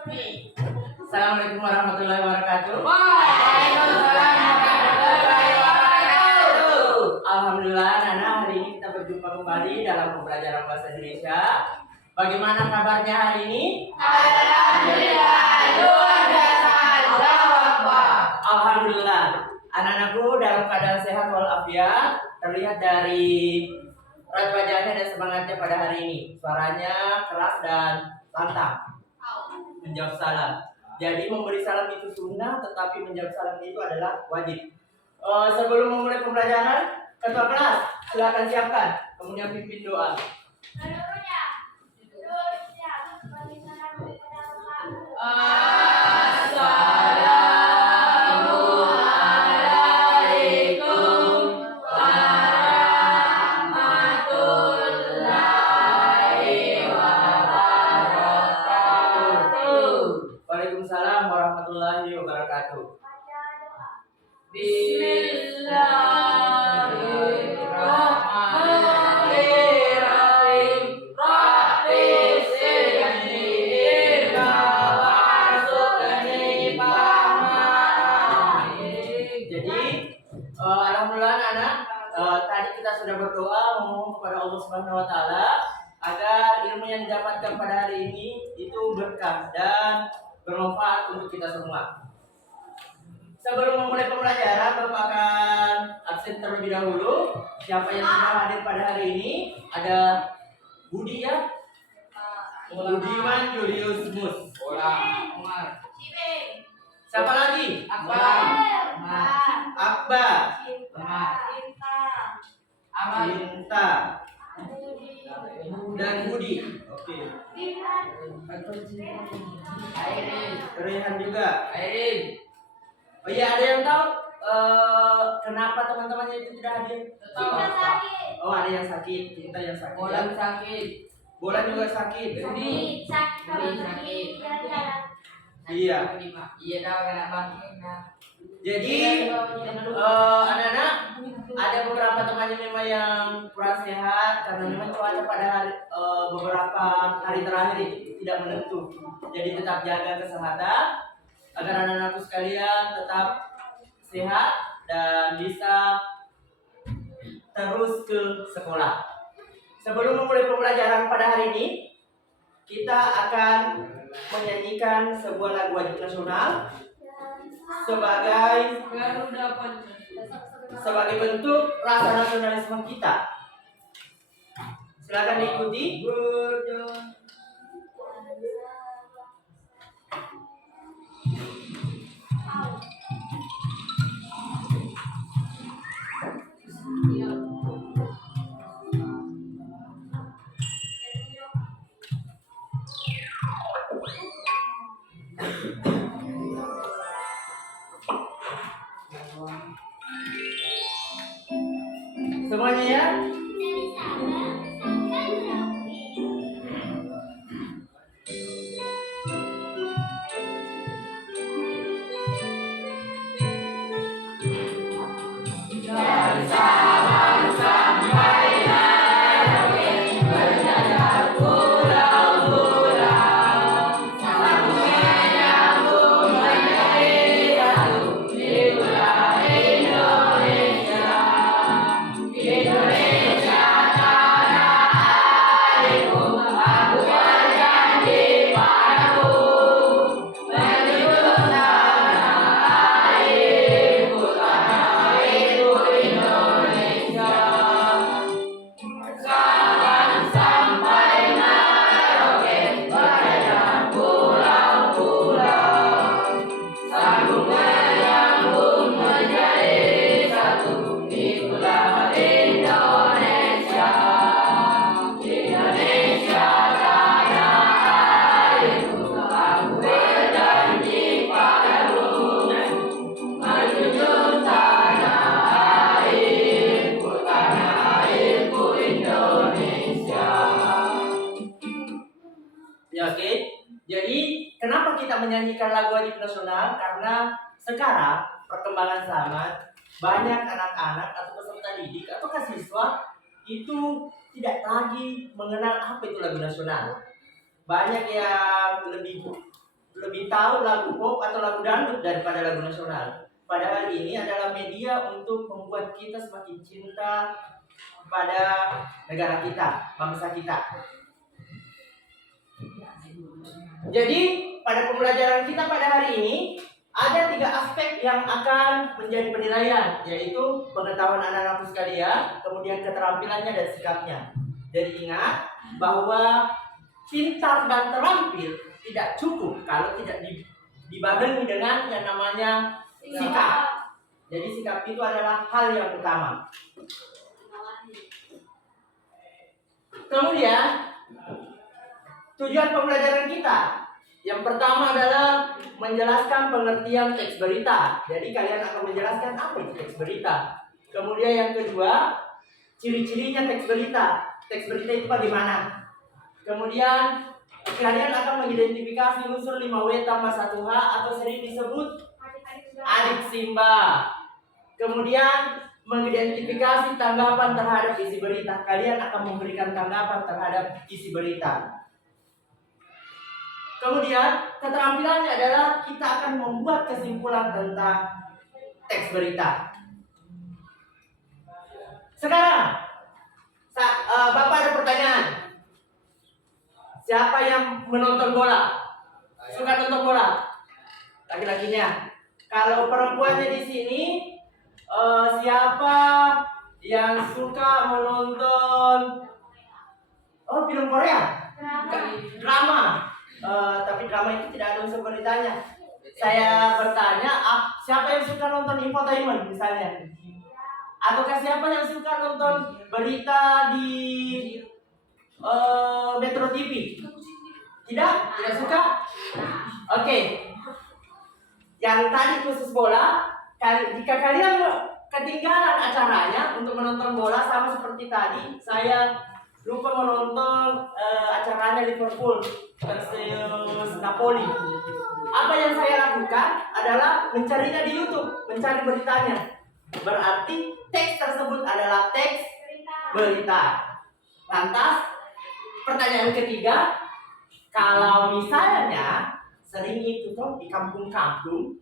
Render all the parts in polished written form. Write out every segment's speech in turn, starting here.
Assalamualaikum warahmatullahi wabarakatuh. Waalaikumsalam warahmatullahi wabarakatuh. Alhamdulillah, Nana, hari ini kita berjumpa kembali dalam pembelajaran bahasa Indonesia. Bagaimana kabarnya hari ini? Alhamdulillah, luar biasa. Allahu Akbar. Alhamdulillah, anak-anakku dalam keadaan sehat walafiat, terlihat dari raut wajahnya dan semangatnya pada hari ini. Suaranya keras dan lantang. Menjawab salam. Jadi memberi salam itu sunnah, tetapi menjawab salam itu adalah wajib. Sebelum memulai pembelajaran, ketua kelas silakan siapkan, kemudian pimpin doa. Assalamualaikum warahmatullahi wabarakatuh. Waalaikumsalam warahmatullahi wabarakatuh. Bismillahirrahmanirrahim. Rabbi sirni ilma warzuqni fahma. Jadi, alhamdulillah anak, tadi kita sudah berdoa memohon kepada Allah Subhanahu Wa Taala agar ilmu yang didapatkan pada hari ini itu berkah dan bermanfaat untuk kita semua. Sebelum memulai pembelajaran, Bapak akan absen terlebih dahulu. Siapa yang sudah hadir pada hari ini? Ada Budi ya? Budiman Julius Mus. Umar. Siapa lagi? Akbar. Akbar. Amal. Cinta dan Budi. Oke. Airin. Rehan juga. Airin. Oh iya, ada yang tahu kenapa teman-temannya itu tidak hadir? Oh, ada yang sakit. Cinta yang sakit. Bolan sakit. Bola juga sakit. Budi sakit. Iya. Iya tahu kena bangkitnya. Jadi anak-anak, ada beberapa temannya memang yang kurang sehat karena memang cuaca pada hari, beberapa hari terakhir itu tidak menentu. Jadi tetap jaga kesehatan agar anak-anakku sekalian tetap sehat dan bisa terus ke sekolah. Sebelum memulai pembelajaran pada hari ini, kita akan menyanyikan sebuah lagu wajib nasional sebagai bentuk rasa nasionalisme kita. Silakan diikuti. Semuanya ya. Dari Sabang sampai Merauke berjajar pulau-pulau, satu menyambung menjadi satu di wilayah Indonesia. Indonesia tanah airku, aku berjanji padamu menjunjung tanah airku, tanah airku Indonesia. Sabang sampai Merauke berjajar pulau-pulau, sambung menyambung menjadi satu di pulau Indonesia. Indonesia tanah airku, aku berjanji padamu menjunjung tanah airku Indonesia. Ya, oke. Jadi kenapa kita menyanyikan lagu wajib nasional? Karena sekarang perkembangan zaman banyak anak-anak atau peserta didik atau siswa itu tidak lagi mengenal apa itu lagu nasional. Banyak yang tahu lagu pop atau lagu dangdut daripada lagu nasional. Padahal ini adalah media untuk membuat kita semakin cinta pada negara kita, bangsa kita. Jadi pada pembelajaran kita pada hari ini ada 3 aspek yang akan menjadi penilaian, yaitu pengetahuan anak-anakku sekalian, kemudian keterampilannya dan sikapnya. Jadi ingat bahwa pintar dan terampil tidak cukup kalau tidak dibarengi dengan yang namanya sikap. Jadi sikap itu adalah hal yang utama. Kemudian tujuan pembelajaran kita yang pertama adalah menjelaskan pengertian teks berita. Jadi kalian akan menjelaskan apa itu teks berita. Kemudian yang kedua, ciri-cirinya teks berita. Teks berita itu bagaimana? Kemudian kalian akan mengidentifikasi unsur 5W tambah 1H atau sering disebut adik Simba. Kemudian mengidentifikasi tanggapan terhadap isi berita. Kalian akan memberikan tanggapan terhadap isi berita. Kemudian keterampilannya adalah kita akan membuat kesimpulan tentang teks berita. Sekarang Bapak ada pertanyaan. Siapa yang menonton bola? Suka nonton bola? Laki-lakinya. Kalau perempuannya di sini, siapa yang suka menonton film Korea? Drama. Tapi drama itu tidak ada unsur beritanya. Saya bertanya, siapa yang suka nonton infotainment misalnya? Ataukah siapa yang suka nonton berita di Metro TV? Tidak suka? Oke. Yang tadi khusus bola, jika kalian ketinggalan acaranya untuk menonton bola sama seperti tadi, saya lupa menonton acaranya Liverpool versus Napoli. Apa yang saya lakukan adalah mencarinya di YouTube, mencari beritanya. Berarti teks tersebut adalah teks berita. Lantas, pertanyaan ketiga, kalau misalnya sering itu tuh di kampung-kampung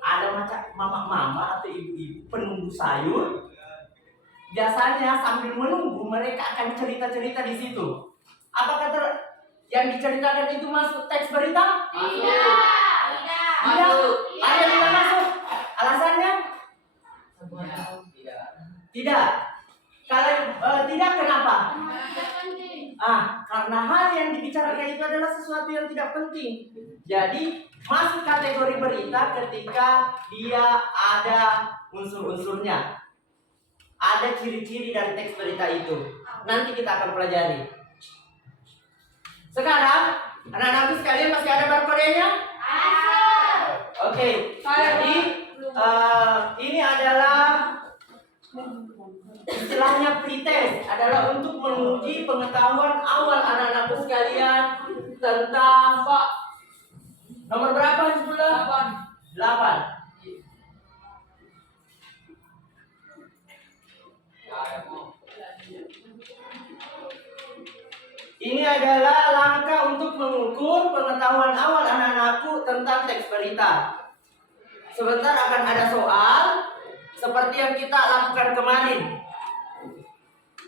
ada macam mama-mama atau ibu-ibu penunggu sayur, biasanya sambil menunggu mereka akan cerita-cerita di situ. Apakah yang diceritakan itu masuk teks berita? Tidak. Ada yang tidak masuk. Alasannya? Tidak. Kalau tidak, kenapa? Karena hal yang dibicarakan itu adalah sesuatu yang tidak penting. Jadi masuk kategori berita ketika dia ada unsur-unsurnya. Ada ciri-ciri dari teks berita itu. Nanti kita akan pelajari. Sekarang, anak-anakku sekalian masih ada barcode-nya? Oke. Jadi ini adalah istilahnya pretest, adalah untuk menguji pengetahuan awal anak-anakku sekalian tentang nomor berapa di sebelah? 8. Ini adalah langkah untuk mengukur pengetahuan awal anak-anakku tentang teks berita. Sebentar akan ada soal seperti yang kita lakukan kemarin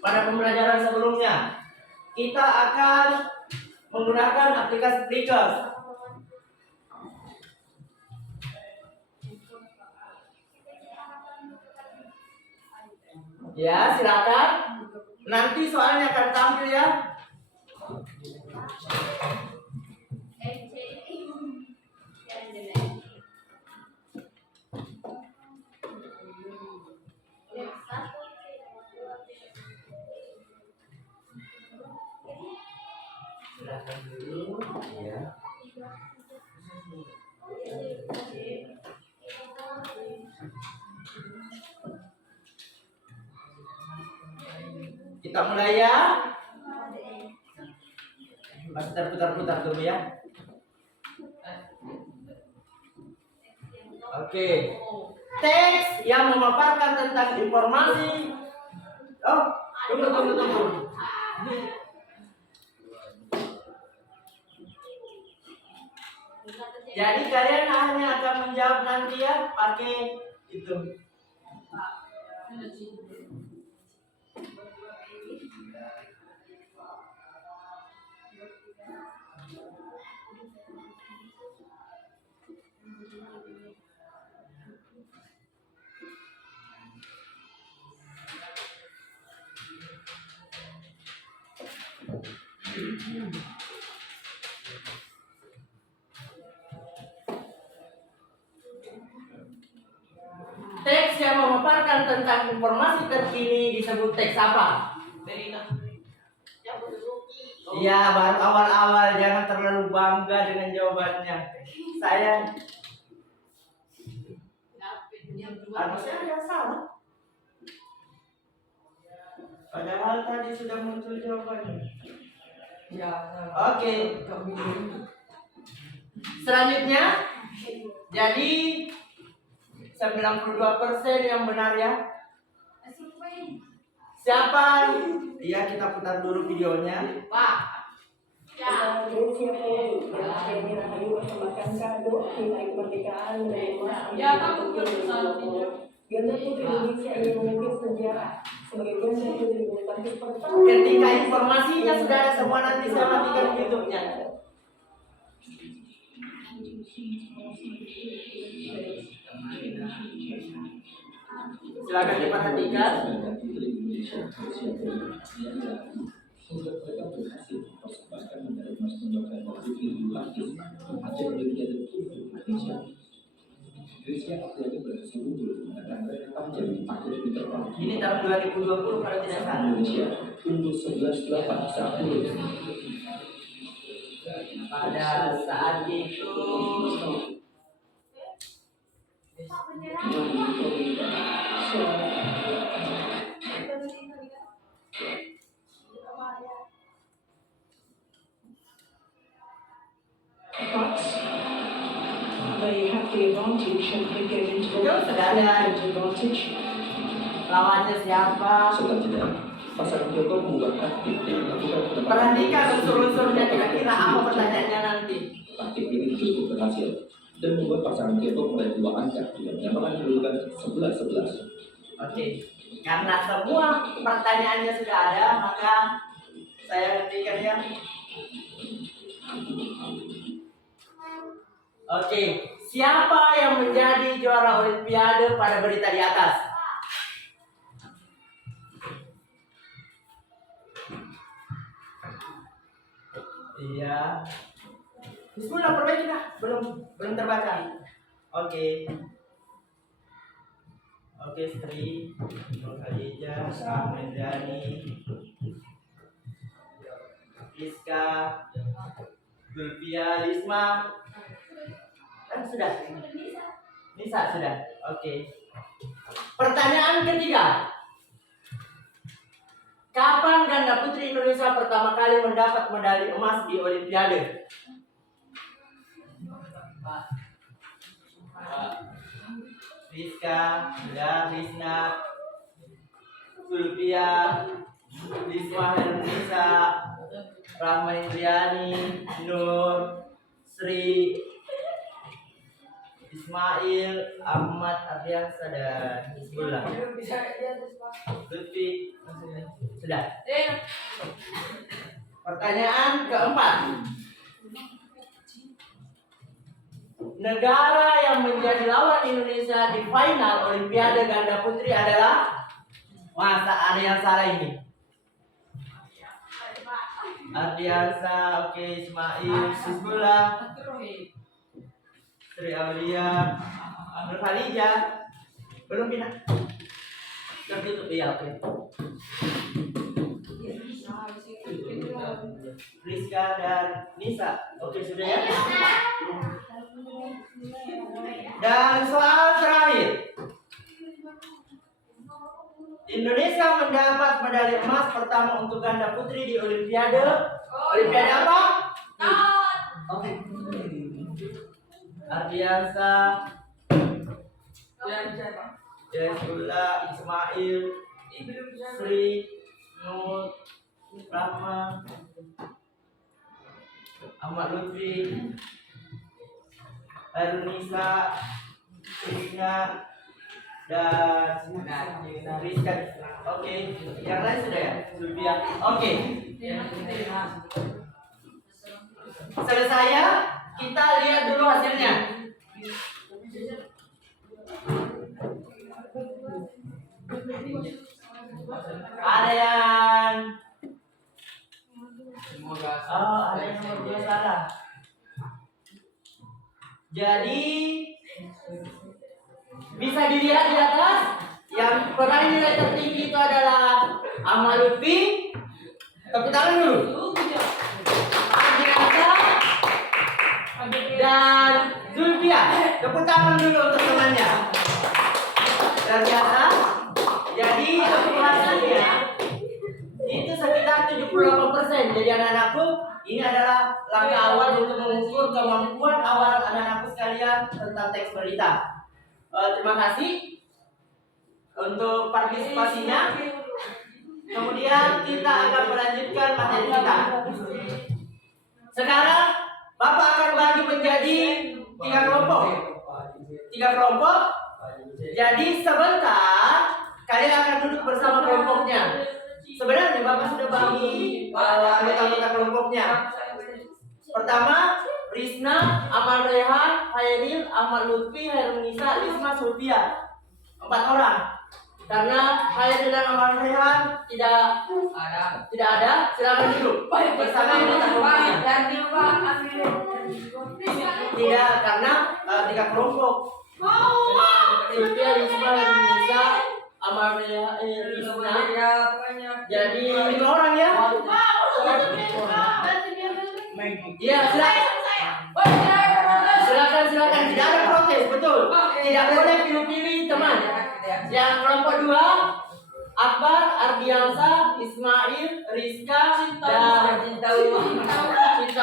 pada pembelajaran sebelumnya. Kita akan menggunakan aplikasi Flickr. Ya, silakan. Nanti soalnya akan tampil ya. Silakan dulu ya. Kita mulai ya. Masih terputar-putar dulu ya. Oke. Teks yang memaparkan tentang informasi. Tunggu. Jadi kalian hanya akan menjawab nanti ya pakai itu. Teks yang memaparkan tentang informasi terkini disebut teks apa? Iya, baru awal-awal, jangan terlalu bangga dengan jawabannya. Saya harusnya ada salah. Padahal tadi sudah muncul jawabannya. Ya. Oke. Selanjutnya, jadi 92% yang benar ya. Siapa? Iya, kita putar dulu videonya. Pak. Siapa yang Rahayu persembahkan kado nilai kemerdekaan dari emas Ya, kamu Ganda Putri Indonesia ingin mengukir sejarah sebagai ganda putri bulu tangkis pertama. Ketika informasinya sudah ada semua, nanti saya matikan YouTube-nya. Silakan diperhatikan. Ini tahun 2020 kalau tidak salah. Untuk 11/8/10. Pada saat itu But they have the advantage and they get into Itu sudah ada advantage. lawannya siapa? Setelah jeda, pasangan Tiongkok mengubah taktik yang dilakukan pada Perhatikan unsur-unsurnya, kira-kira apa pertanyaannya nanti. taktik ini cukup berhasil dan membuat pasangan Tiongkok meraih 2 angka yang menyamakan kedudukan 11-11. Oke, karena semua pertanyaannya sudah ada, maka saya hentikan ya. Oke, siapa yang menjadi juara Olimpiade pada berita di atas? Iya. Bismillah, perbaiki dah. Belum terbaca. Oke. Oke, Sri, Nur Khadijah, Ahmed Dhani, Rizka, Zulfia, Lisma. Sudah. Nisa sudah. Oke. Pertanyaan ketiga. Kapan ganda putri Indonesia pertama kali mendapat medali emas di Olimpiade? Rizka, Lisna, Zulfia, Lisma Herunisa, Rahma Indriani, Nur, Sri, Ismail, Ahmad Ardiansa, dan Hizbullah. Lutfi, sudah. Pertanyaan keempat. Negara yang menjadi lawan Indonesia di final Olimpiade ganda putri adalah, masa ada yang salah ini? Ardiansa, oke, Ismail, Hizbullah, Sri Aulia, Nur Khadijah, belum pindah. Tertutup ya, oke. Rizka dan Nisa, oke sudah ya. Dan soal terakhir, Indonesia mendapat medali emas pertama untuk ganda putri di Olimpiade. Olimpiade apa? Oke. Ardiansa, Yasula, Ismail, Sri, Nur, Rahma, Ahmad Lutfi, Harunisa, Sina, dan Rizka. Oke, yang lain sudah ya? Zulfia. Oke. Selesai ya? Kita lihat dulu hasilnya. Ada yang ada yang nomor 2 salah. Jadi bisa dilihat di atas yang peraih nilai tertinggi itu adalah Ahmad Lutfi. Tepuk tangan dulu. Adiansa dan Zulfia. Tepuk tangan dulu untuk temannya. Dan biasa. Jadi hasilnya itu sekitar 78%. Jadi anak-anakku, ini adalah langkah awal untuk mengukur kemampuan awal anak-anakku sekalian tentang teks berita. Terima kasih untuk partisipasinya. Kemudian kita akan melanjutkan materi kita. Sekarang Bapak akan bagi menjadi 3 kelompok. 3 kelompok. Jadi sebentar kalian akan duduk bersama kelompoknya. Sebenarnya Bapak sudah bagi anggota-anggota kelompoknya. Pertama, Rizna, Amal Rehan, Hairil, Ahmad Lutfi, Hairunisa, Lisma, Zulfia. 4 orang. Karena Hairil dan Amal Rehan tidak ada, silakan duduk bersama anggota kelompoknya. Tidak, karena 3 kelompok. Zulfia, Lisma, Hairunisa, Amal Rehan, Rizna. Jadi 5 orang ya. Iya, silakan. Tidak ada protes, betul. Tidak boleh pilih-pilih teman. Yang kelompok 2, Akbar, Ardiansa, Ismail, Rizka, dan Cinta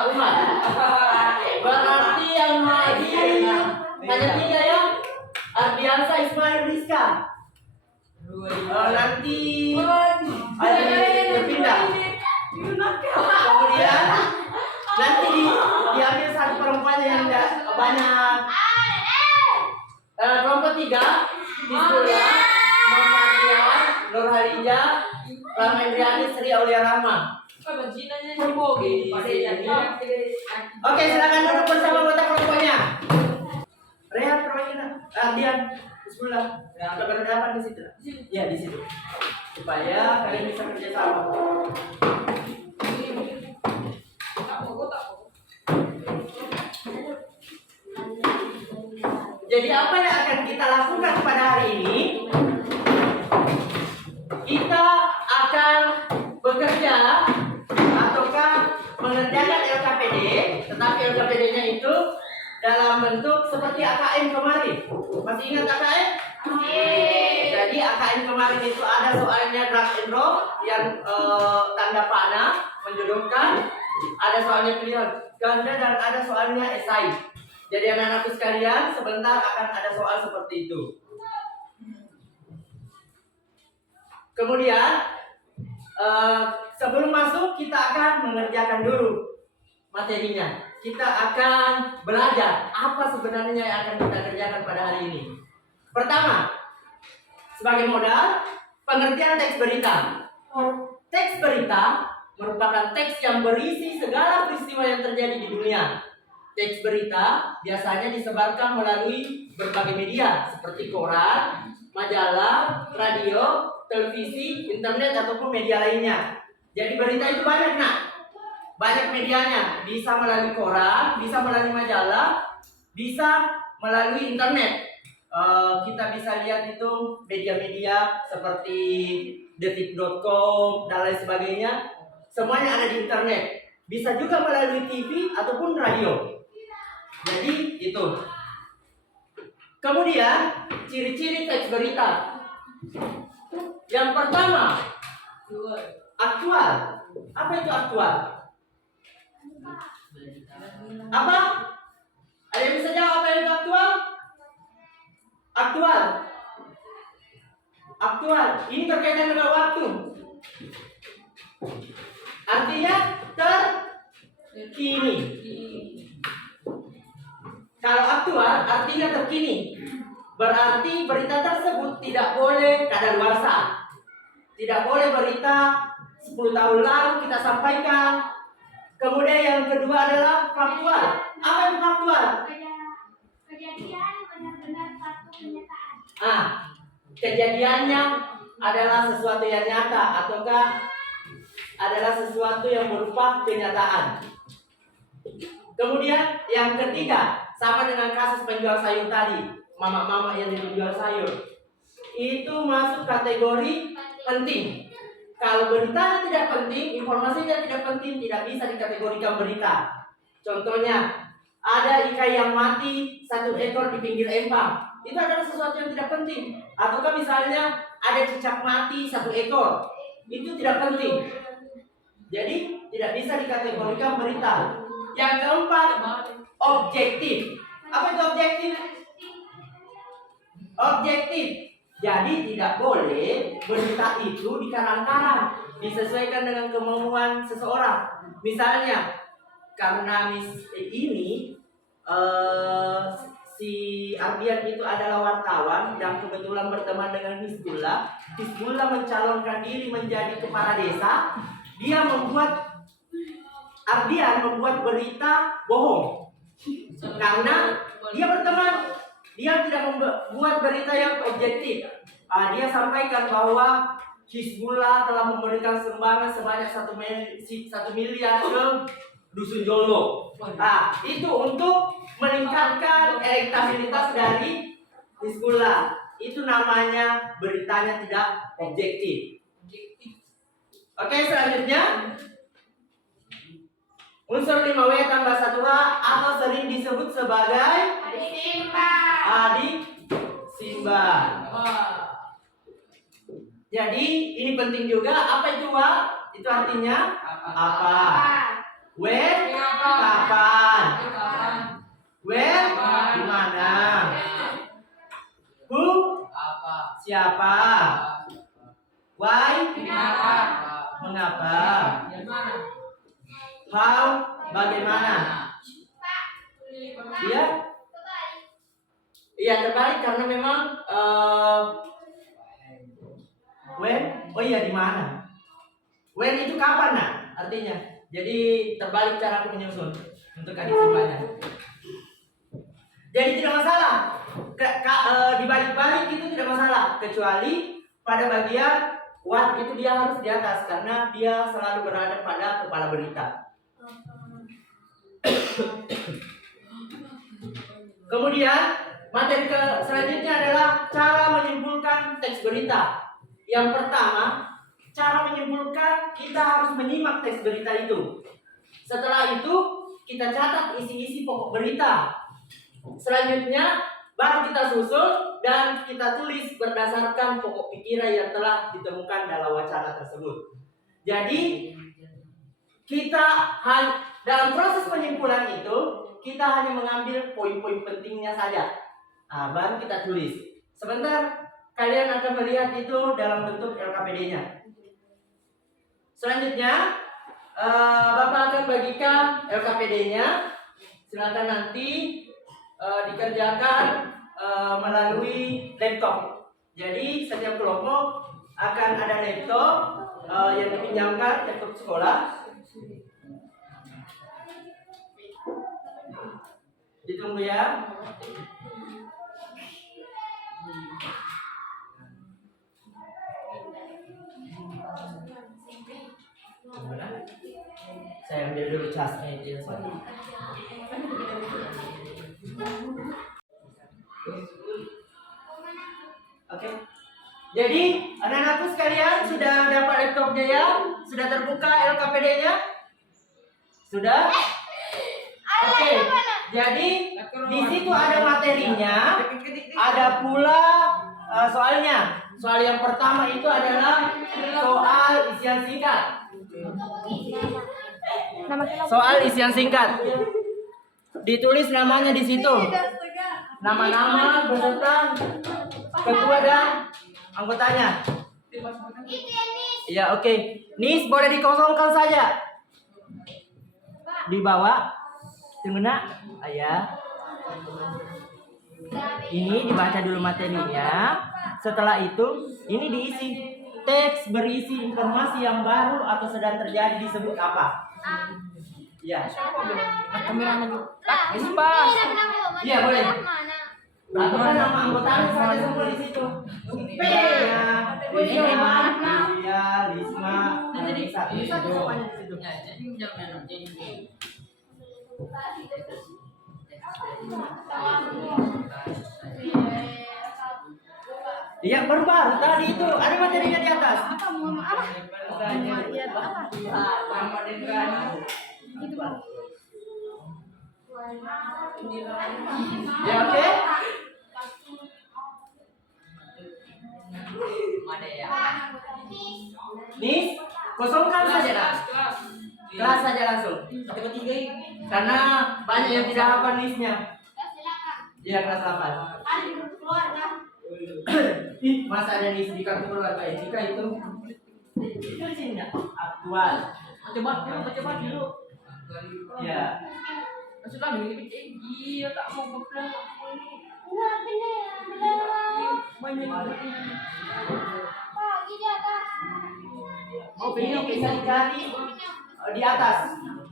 Umar. Berarti yang hadir hanya 3 ya. Ardiansa, Ismail, Rizka. Nanti berpindah. Kemudian nanti diambil satu perempuan yang enggak banyak. Kelompok 3 Bismillah, Muhammad Nur Halija, Rama Indriani, Sri Aulia Rahma. Oke, silakan duduk bersama anggota kelompoknya. Rehat, Ardian, Bismillah. Berhadapan di situ. Ya, di situ. Supaya kalian bisa kerja sama. Jadi apa yang akan kita lakukan pada hari ini? Kita akan bekerja ataukah mengerjakan LKPD, tetapi LKPD-nya itu dalam bentuk seperti AKM kemarin. Masih ingat AKM? Jadi AKM kemarin itu ada soalnya drag and drop yang tanda panah menjodohkan, ada soalnya pilihan ganda dan ada soalnya esai. Jadi anak-anakku sekalian, sebentar akan ada soal seperti itu. Kemudian sebelum masuk kita akan mengerjakan dulu materinya. Kita akan belajar apa sebenarnya yang akan kita kerjakan pada hari ini. Pertama, sebagai modal, pengertian teks berita. Teks berita merupakan teks yang berisi segala peristiwa yang terjadi di dunia. Teks berita biasanya disebarkan melalui berbagai media seperti koran, majalah, radio, televisi, internet ataupun media lainnya. Jadi berita itu banyak, nak. Banyak medianya. Bisa melalui koran, bisa melalui majalah, bisa melalui internet. Kita bisa lihat itu media-media seperti detik.com dan lain sebagainya. Semuanya ada di internet. Bisa juga melalui TV ataupun radio. Jadi itu. Kemudian ciri-ciri teks berita. Yang pertama, aktual. Apa itu aktual? Apa? Ada yang bisa jawab apa itu aktual? Aktual. Aktual. Ini berkaitan dengan waktu. Artinya terkini. Kalau aktual artinya terkini. Berarti berita tersebut tidak boleh kadaluarsa. Tidak boleh berita 10 tahun lalu kita sampaikan. Kemudian yang kedua adalah faktual. Apa itu faktual? Kejadian benar-benar satu kenyataan. Kejadiannya adalah sesuatu yang nyata ataukah adalah sesuatu yang berupa kenyataan. Kemudian yang ketiga, sama dengan kasus penjual sayur tadi, mama-mama yang menjual sayur, itu masuk kategori penting. Kalau beritanya tidak penting, informasinya tidak penting, tidak bisa dikategorikan berita. Contohnya, ada ikan yang mati 1 ekor di pinggir empang. Itu adalah sesuatu yang tidak penting. Ataukah misalnya ada cicak mati 1 ekor. Itu tidak penting. Jadi tidak bisa dikategorikan berita. Yang keempat, objektif. Apa itu objektif? Objektif. Jadi tidak boleh berita itu dikarang-karang, disesuaikan dengan kemauan seseorang. Misalnya, karena ini si Ardian itu adalah wartawan dan kebetulan berteman dengan Hizbullah. Hizbullah mencalonkan diri menjadi kepala desa. Ardian membuat berita bohong karena dia berteman. Dia tidak membuat berita yang objektif. Dia sampaikan bahwa Hizbullah telah memberikan sumbangan sebanyak 1 miliar ke Dusun Jolo. Itu untuk meningkatkan elektabilitas dari Hizbullah. Itu namanya beritanya tidak objektif. Oke, selanjutnya unsur 5W tambah 1H atau sering disebut sebagai adik Simba. Jadi ini penting juga. Apa itu Wa? Itu artinya apa? When? Kapan? Where? Di mana? Who? Siapa? Why? Mengapa? How? Bagaimana? Iya terbalik karena memang when, di mana? When itu kapan artinya. Jadi terbalik cara aku menyusun untuk adik Simbanya. Jadi tidak masalah. Dibalik-balik itu tidak masalah kecuali pada bagian what itu dia harus di atas karena dia selalu berada pada kepala berita. Kemudian materi selanjutnya adalah cara menyimpulkan teks berita. Yang pertama, cara menyimpulkan kita harus menyimak teks berita itu. Setelah itu kita catat isi-isi pokok berita. Selanjutnya baru kita susun dan kita tulis berdasarkan pokok pikiran yang telah ditemukan dalam wacana tersebut. Jadi kita dalam proses penyimpulan itu kita hanya mengambil poin-poin pentingnya saja. Baru kita tulis. Sebentar kalian akan melihat itu dalam bentuk LKPD-nya. Selanjutnya Bapak akan bagikan LKPD-nya. Silakan nanti dikerjakan melalui laptop. Jadi setiap kelompok akan ada laptop yang dipinjamkan, laptop sekolah. Ditunggu ya. Saya ambil dulu casnya itu. Oke. Jadi anak-anakku sekalian sudah dapat laptopnya ya? Sudah terbuka LKPD-nya? Sudah? Oke. Jadi di situ ada materinya, ada pula soalnya. Soal yang pertama itu adalah soal isian singkat. Soal isian singkat. Ditulis namanya di situ. Nama-nama beserta ketua dan anggotanya. Ya, oke. Nis boleh dikosongkan saja. Dibawa. Dimana? Ayah. Ini dibaca dulu materinya. Setelah itu ini diisi. Teks berisi informasi yang baru atau sedang terjadi disebut apa? Ya. Iya boleh. Atau kan nama anggotanya saja semua di situ. P ya, Lisma, Lisa semuanya di situ. Iya baru tadi itu ada materinya di atas. Ya oke. Nih kosongkan saja lah. Kelas saja langsung. Karena banyak yang tidak hafal nisnya. Iya kelas 8. Ih, masa ada nis di kartu keluarga jika itu di sini ya aktual. Coba dulu. Ya. Maksudnya ini iya tak mau berpelan. Oh, ini bisa dicari di atas.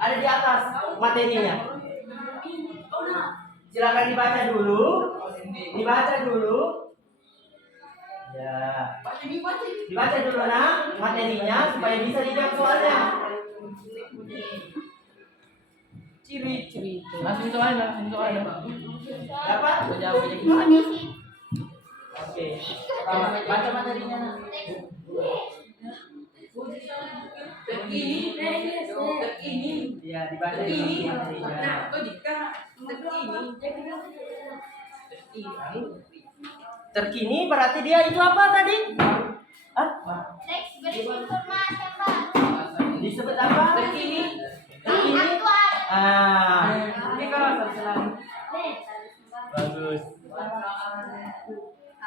Ada di atas materinya. Silakan dibaca dulu. Ya. Dibaca dulu nak materinya supaya bisa dijawab soalnya. Ciri-ciri. Langsung soalnya. Dapat? Jawab aja. Oke. Baca materinya nak. Terkini. Ya, dibaca dulu materinya. Nah, kok jika Terkini berarti dia itu apa tadi? Hah? Teks berisi informasi yang baru. Disebut apa? Terkini. Aktual. ini kalau selalu Bagus.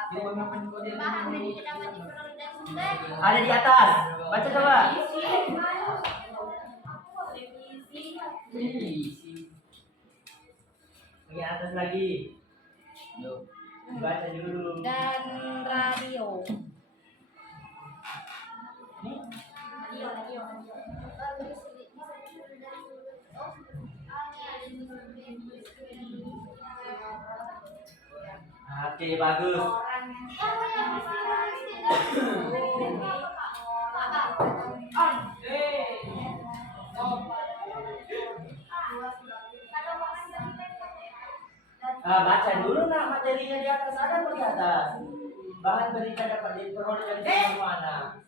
Bahan dari dapat diperoleh dari sumber. Ada di atas. Baca coba. Di atas lagi. Baca dulu. Dan radio. Oke, bagus. Baca dulu nak materinya di atas ada apa di atas? Bahan berita dapat diperoleh dari mana?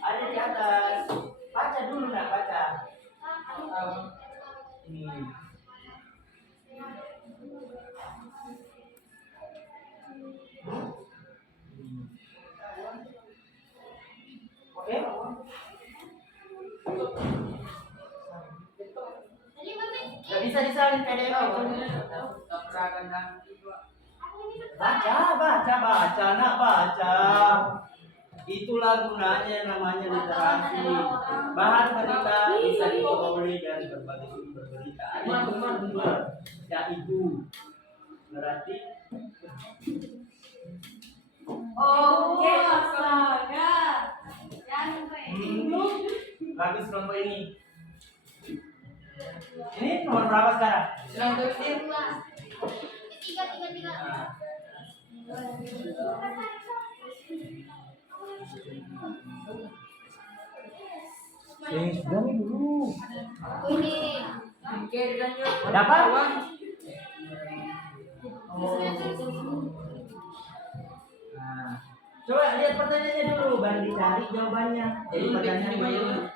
Ada di atas. Baca dulu nak baca. Ini. Oke? Gak bisa disalin PDF itu. Baca, nak baca. Itulah gunanya namanya literasi. Bahan berita bisa diperoleh dari berbagai sumber berita. Ada sumber, yaitu berarti. Oke, astaga. Bagus kelompok ini. Ini nomor berapa sekarang? Tiga. Yang sudah nih dulu. Ini. Dapat? Nah, coba lihat pertanyaannya dulu, baru dicari jawabannya. Jadi pertanyaan dulu.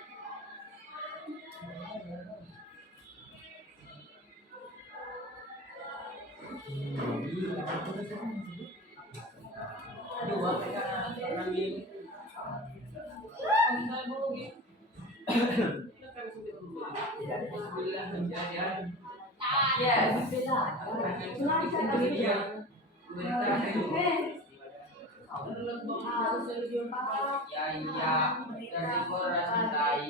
dari Korea Sintai.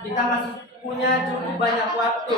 kita masih punya cukup banyak waktu.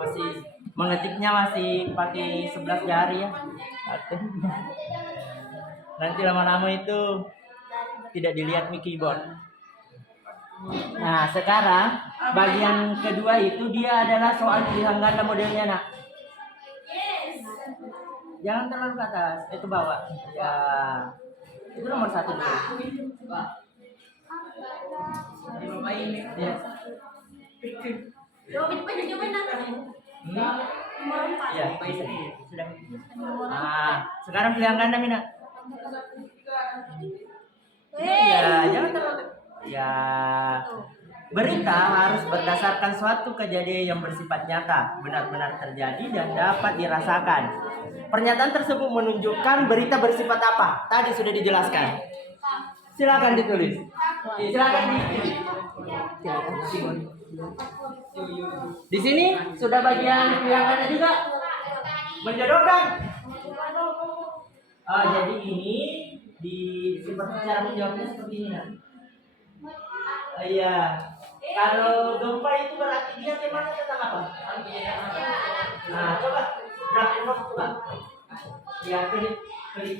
Masih mengetiknya masih pakai 11 jari ya. Nanti lama-lama itu tidak dilihat mi keyboard. Nah, sekarang bagian kedua itu dia adalah soal pilihan ganda modelnya, nak. Jangan terlalu ke atas, itu bawah. Ya, itu nomor 1 dulu. Ya. Ya, bisa. Sudah. Nah, sekarang pilihan ganda, Mina. Ya, jangan terlalu. Ya, berita harus berdasarkan suatu kejadian yang bersifat nyata, benar-benar terjadi dan dapat dirasakan. Pernyataan tersebut menunjukkan berita bersifat apa? Tadi sudah dijelaskan. Silakan ditulis. Silakan ditulis. Di sini sudah bagian pilihannya juga. Menjodohkan. Jadi ini seperti cara menjawabnya seperti ini, nak. Iya. Kalau gempa itu berarti dia temanya tentang apa? Nah, coba drag and drop coba. Ya, klik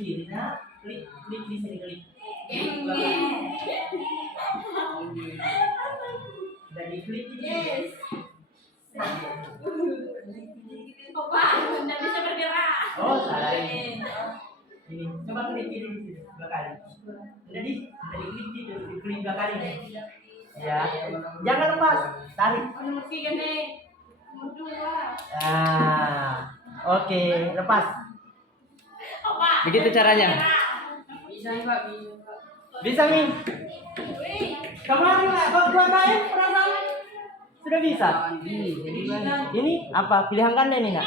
kiri, nah, klik di sini klik. Dan diklik di sini. Tidak bisa bergerak. Oh, salah ini. Ini coba klik kiri di sini 2 kali. Jadi diklik 2 kali. Ya, jangan lepas, tarik. Nah, oke, lepas. Begitu caranya. Bisa nih. Kemarin lah, kau main perasaan sudah bisa. Ini apa? Pilihan ganda ini, nak?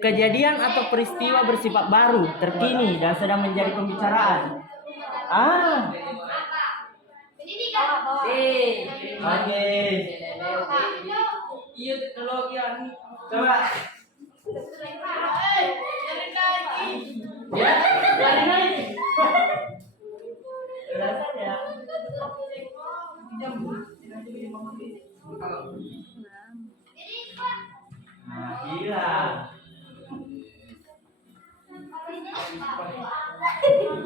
Kejadian atau peristiwa bersifat baru, terkini dan sedang menjadi pembicaraan. Oke. Iya, teknologi ini. Coba. Ya, dari lagi. Rasanya. Nah, gila. Aduh.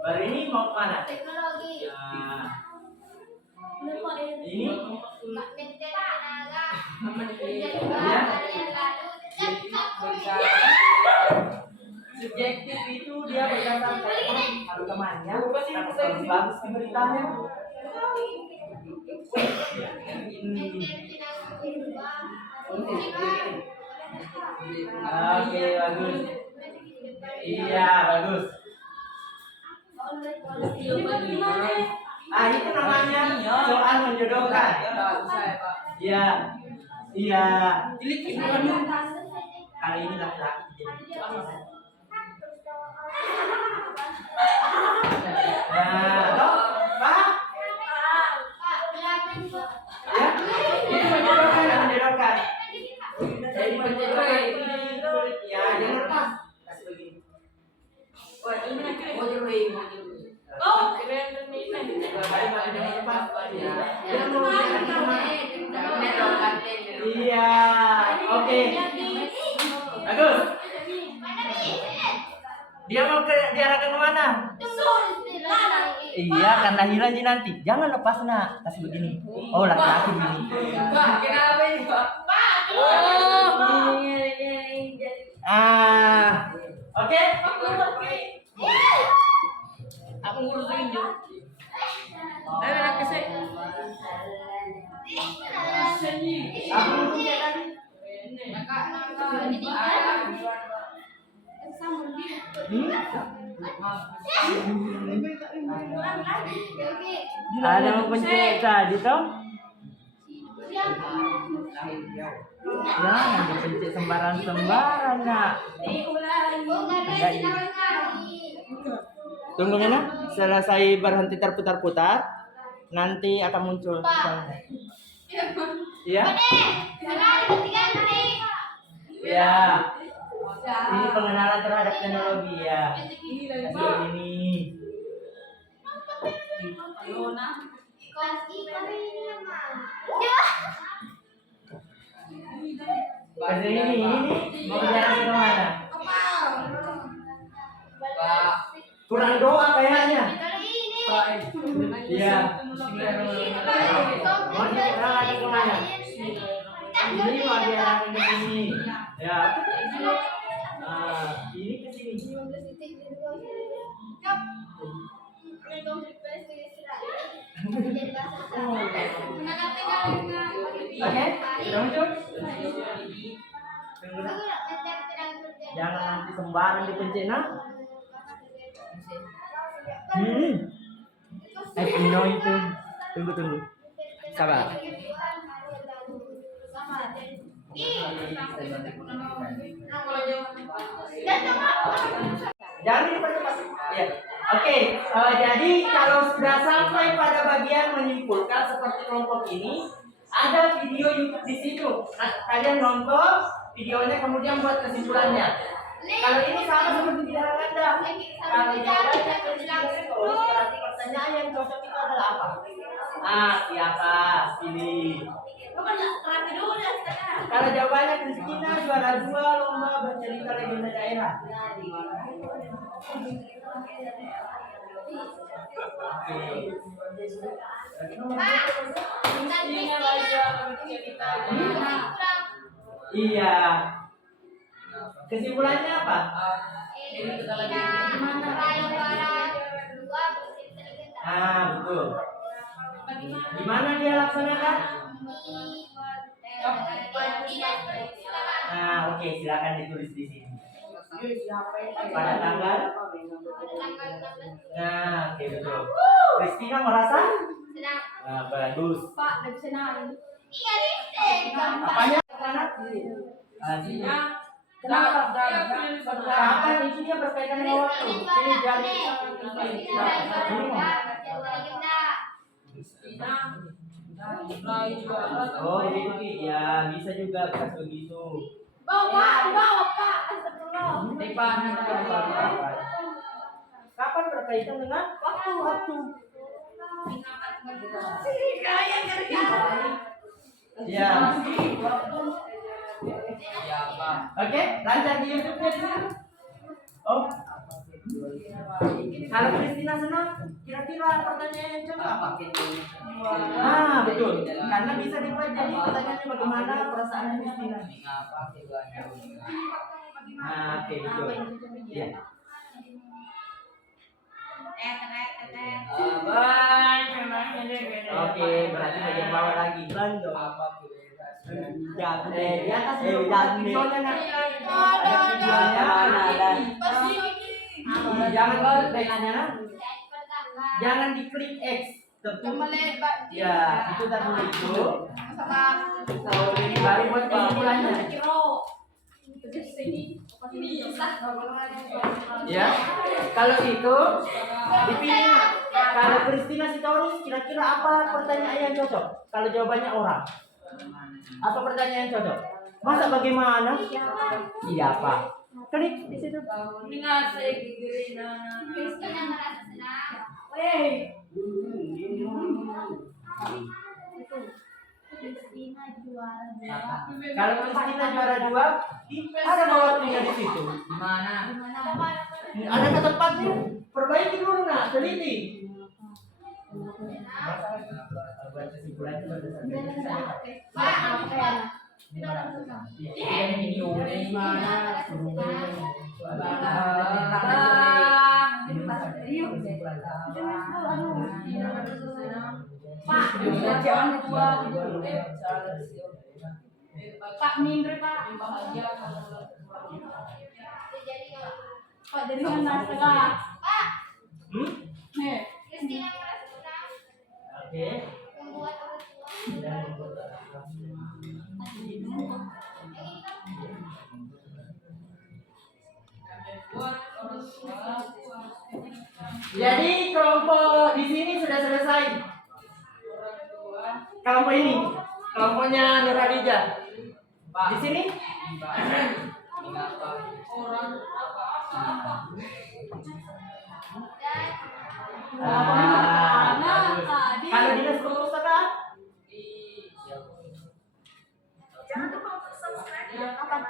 Baru ini mau kemana? Teknologi. Nah, ini subjektif itu dia berdasarkan kalau temannya kalau bagus di beritanya. Oke, bagus. Iya, bagus. Itu namanya soal menjodohkan. Iya. Iya. Kali ini laki-laki. Nah, toh, paham? Ya, ini menjodohkan. Jadi menjodohkan itu ya jangan lepas. Kasih begini. Iya, oke. Bagus. Dia mau diarahkan kemana? Iya, karena hilang nanti. Jangan lepas, nak. Kasih begini. Oh, laki-laki begini. Aku punya tadi. Ada yang pencet tadi toh? Jangan dipencet sembaran-sembaran nak. Tunggu Mina, selesai berhenti terputar-putar, nanti akan muncul. Iya? Ya. Ini pengenalan terhadap teknologi ya. Seperti ini. Kesini ini mau berjalan ke mana? Kurang doa kayaknya. Iya. Mau berjalan ke mana? Ini mau berjalan ke sini. Ya. Nah, ini ke sini. Oke, sudah muncul? Jangan nanti sembarang dipencet nak. Pino itu. Tunggu. Sabar. Jangan dipercepat. Ya. Oke, jadi kalau sudah sampai pada bagian menyimpulkan seperti kelompok ini, ada video YouTube di situ. Nah, kalian nonton videonya kemudian buat kesimpulannya. Kalau ini sama seperti di dalam Anda. Kalau jawabannya terus berarti pertanyaan yang cocok itu adalah apa? Siapa? Pilih. Kalau jawabannya Kristina juara 2 lomba bercerita legenda daerah. Iya. Kesimpulannya apa? Betul. Di mana dia laksanakan? Oke, silakan ditulis di sini. Pada tanggal? Oke, betul. Kristina merasa? Bagus. Apanya? Kapan itu dia berkaitan dengan waktu? Ini jadi oh ini ya bisa juga pas begitu. Bawa Pak. Kapan berkaitan dengan waktu? Ya. Oke, lancar di YouTube-nya dulu. Oh. Kalau Kristina senang, kira-kira pertanyaan yang cocok apa? Betul. Karena bisa dibuat jadi pertanyaannya bagaimana perasaan Kristina. Oke, betul. Ya. Oke, berarti bagian bawah lagi. Lanjut. Di atas jangan diklik X. Ya, itu tadi itu. Baru buat kesimpulannya. Ya, kalau itu dipilih. Kalau Kristina Sitorus, kira-kira apa pertanyaan yang cocok? Kalau jawabannya orang. Apa pertanyaan yang cocok? Masa bagaimana? Siapa? Klik di situ. Kalau Kristina juara 2, ada bawahnya di situ. Mana? Ada ke tempatnya. Perbaiki dulu nak, teliti. Pak. Jangan kedua Pak Mindre Pak. Pak jadi mana setengah? Pak. Nih. Kristina Prasuna. Oke. Membuat orang tua. Dan membuat orang tua. Jadi kelompok di sini sudah selesai. Kelompok ini, kelompoknya Nur Hadijah. Di sini? Kalau dinas perpustakaan? Bukan.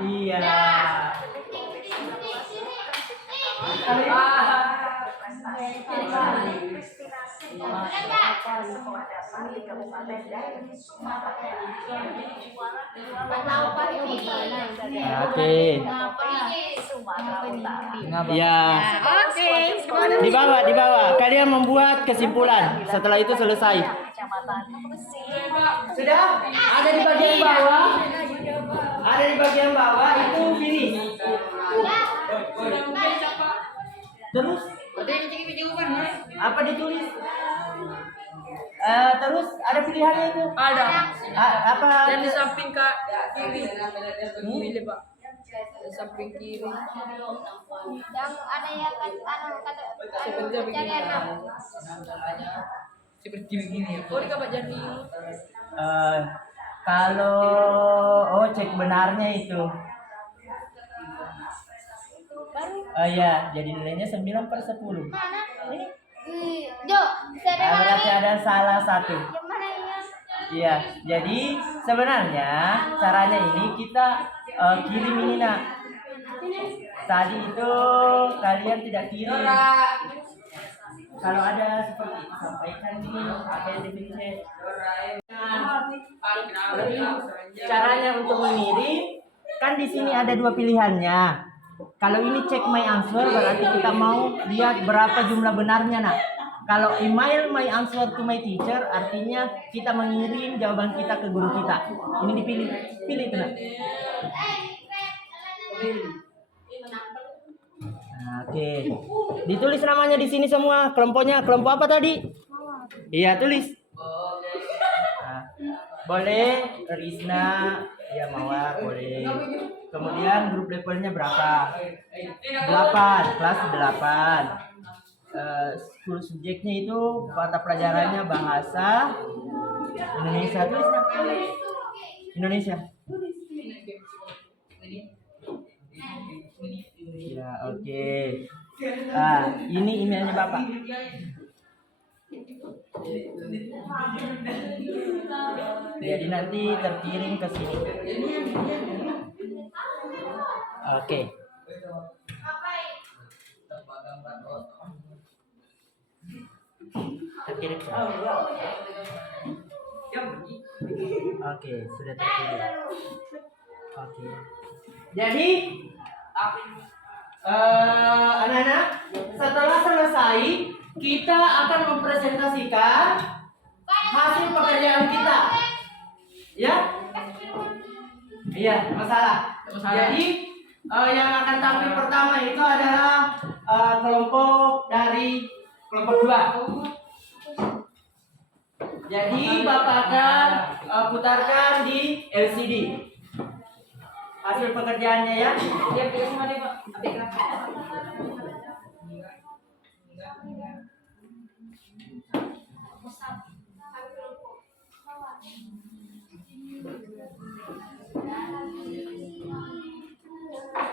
Iya. Oke. Ya. Di bawah. Kalian membuat kesimpulan. Setelah itu selesai. Sudah? Ada di bagian bawah. Ada di bagian bawah itu finish. Terus? Apa ditulis? Terus ada pilihannya itu? Ada. Apa? Yang di samping kak kiri. Pilih pak. Di samping kiri. Yang ada yang kata pencarian nama. Seperti begini. Oh, di kabar jadi. Kalau cek benarnya itu. Iya, jadi nilainya 9/10. Mana? Ini. Jo, bisa ada mana Berarti nih? ada salah satu. Yang mana ini? Iya, jadi sebenarnya caranya ini kita kirim ini nak. Tadi itu kalian tidak kirim. Kalau ada seperti itu sampaikan di apa yang dipilih. Caranya untuk mengirim kan di sini ada dua pilihannya. Kalau ini check my answer berarti kita mau lihat berapa jumlah benarnya nak. Kalau email my answer to my teacher artinya kita mengirim jawaban kita ke guru kita. Ini dipilih, pilih itu nak. Nah, oke. Ditulis namanya di sini semua. Kelompoknya kelompok apa tadi? Iya tulis. Nah, boleh Rizna, ya Mawar boleh. Kemudian grup levelnya berapa? 8, kelas 8. School subjeknya itu mata pelajarannya bahasa Indonesia. Tulis nak. Indonesia. Ya, oke. Ini emailnya Bapak. Jadi nanti terkirim ke sini. Oke. Terkirim. Oke, sudah terkirim. Oke. Jadi anak-anak, setelah selesai kita akan mempresentasikan hasil pekerjaan kita. Ya? Iya, masalah. Jadi yang akan tampil pertama itu adalah kelompok dari kelompok 2. Jadi Bapak akan putarkan di LCD hasil pekerjaannya ya. Dia pilih mana Pak?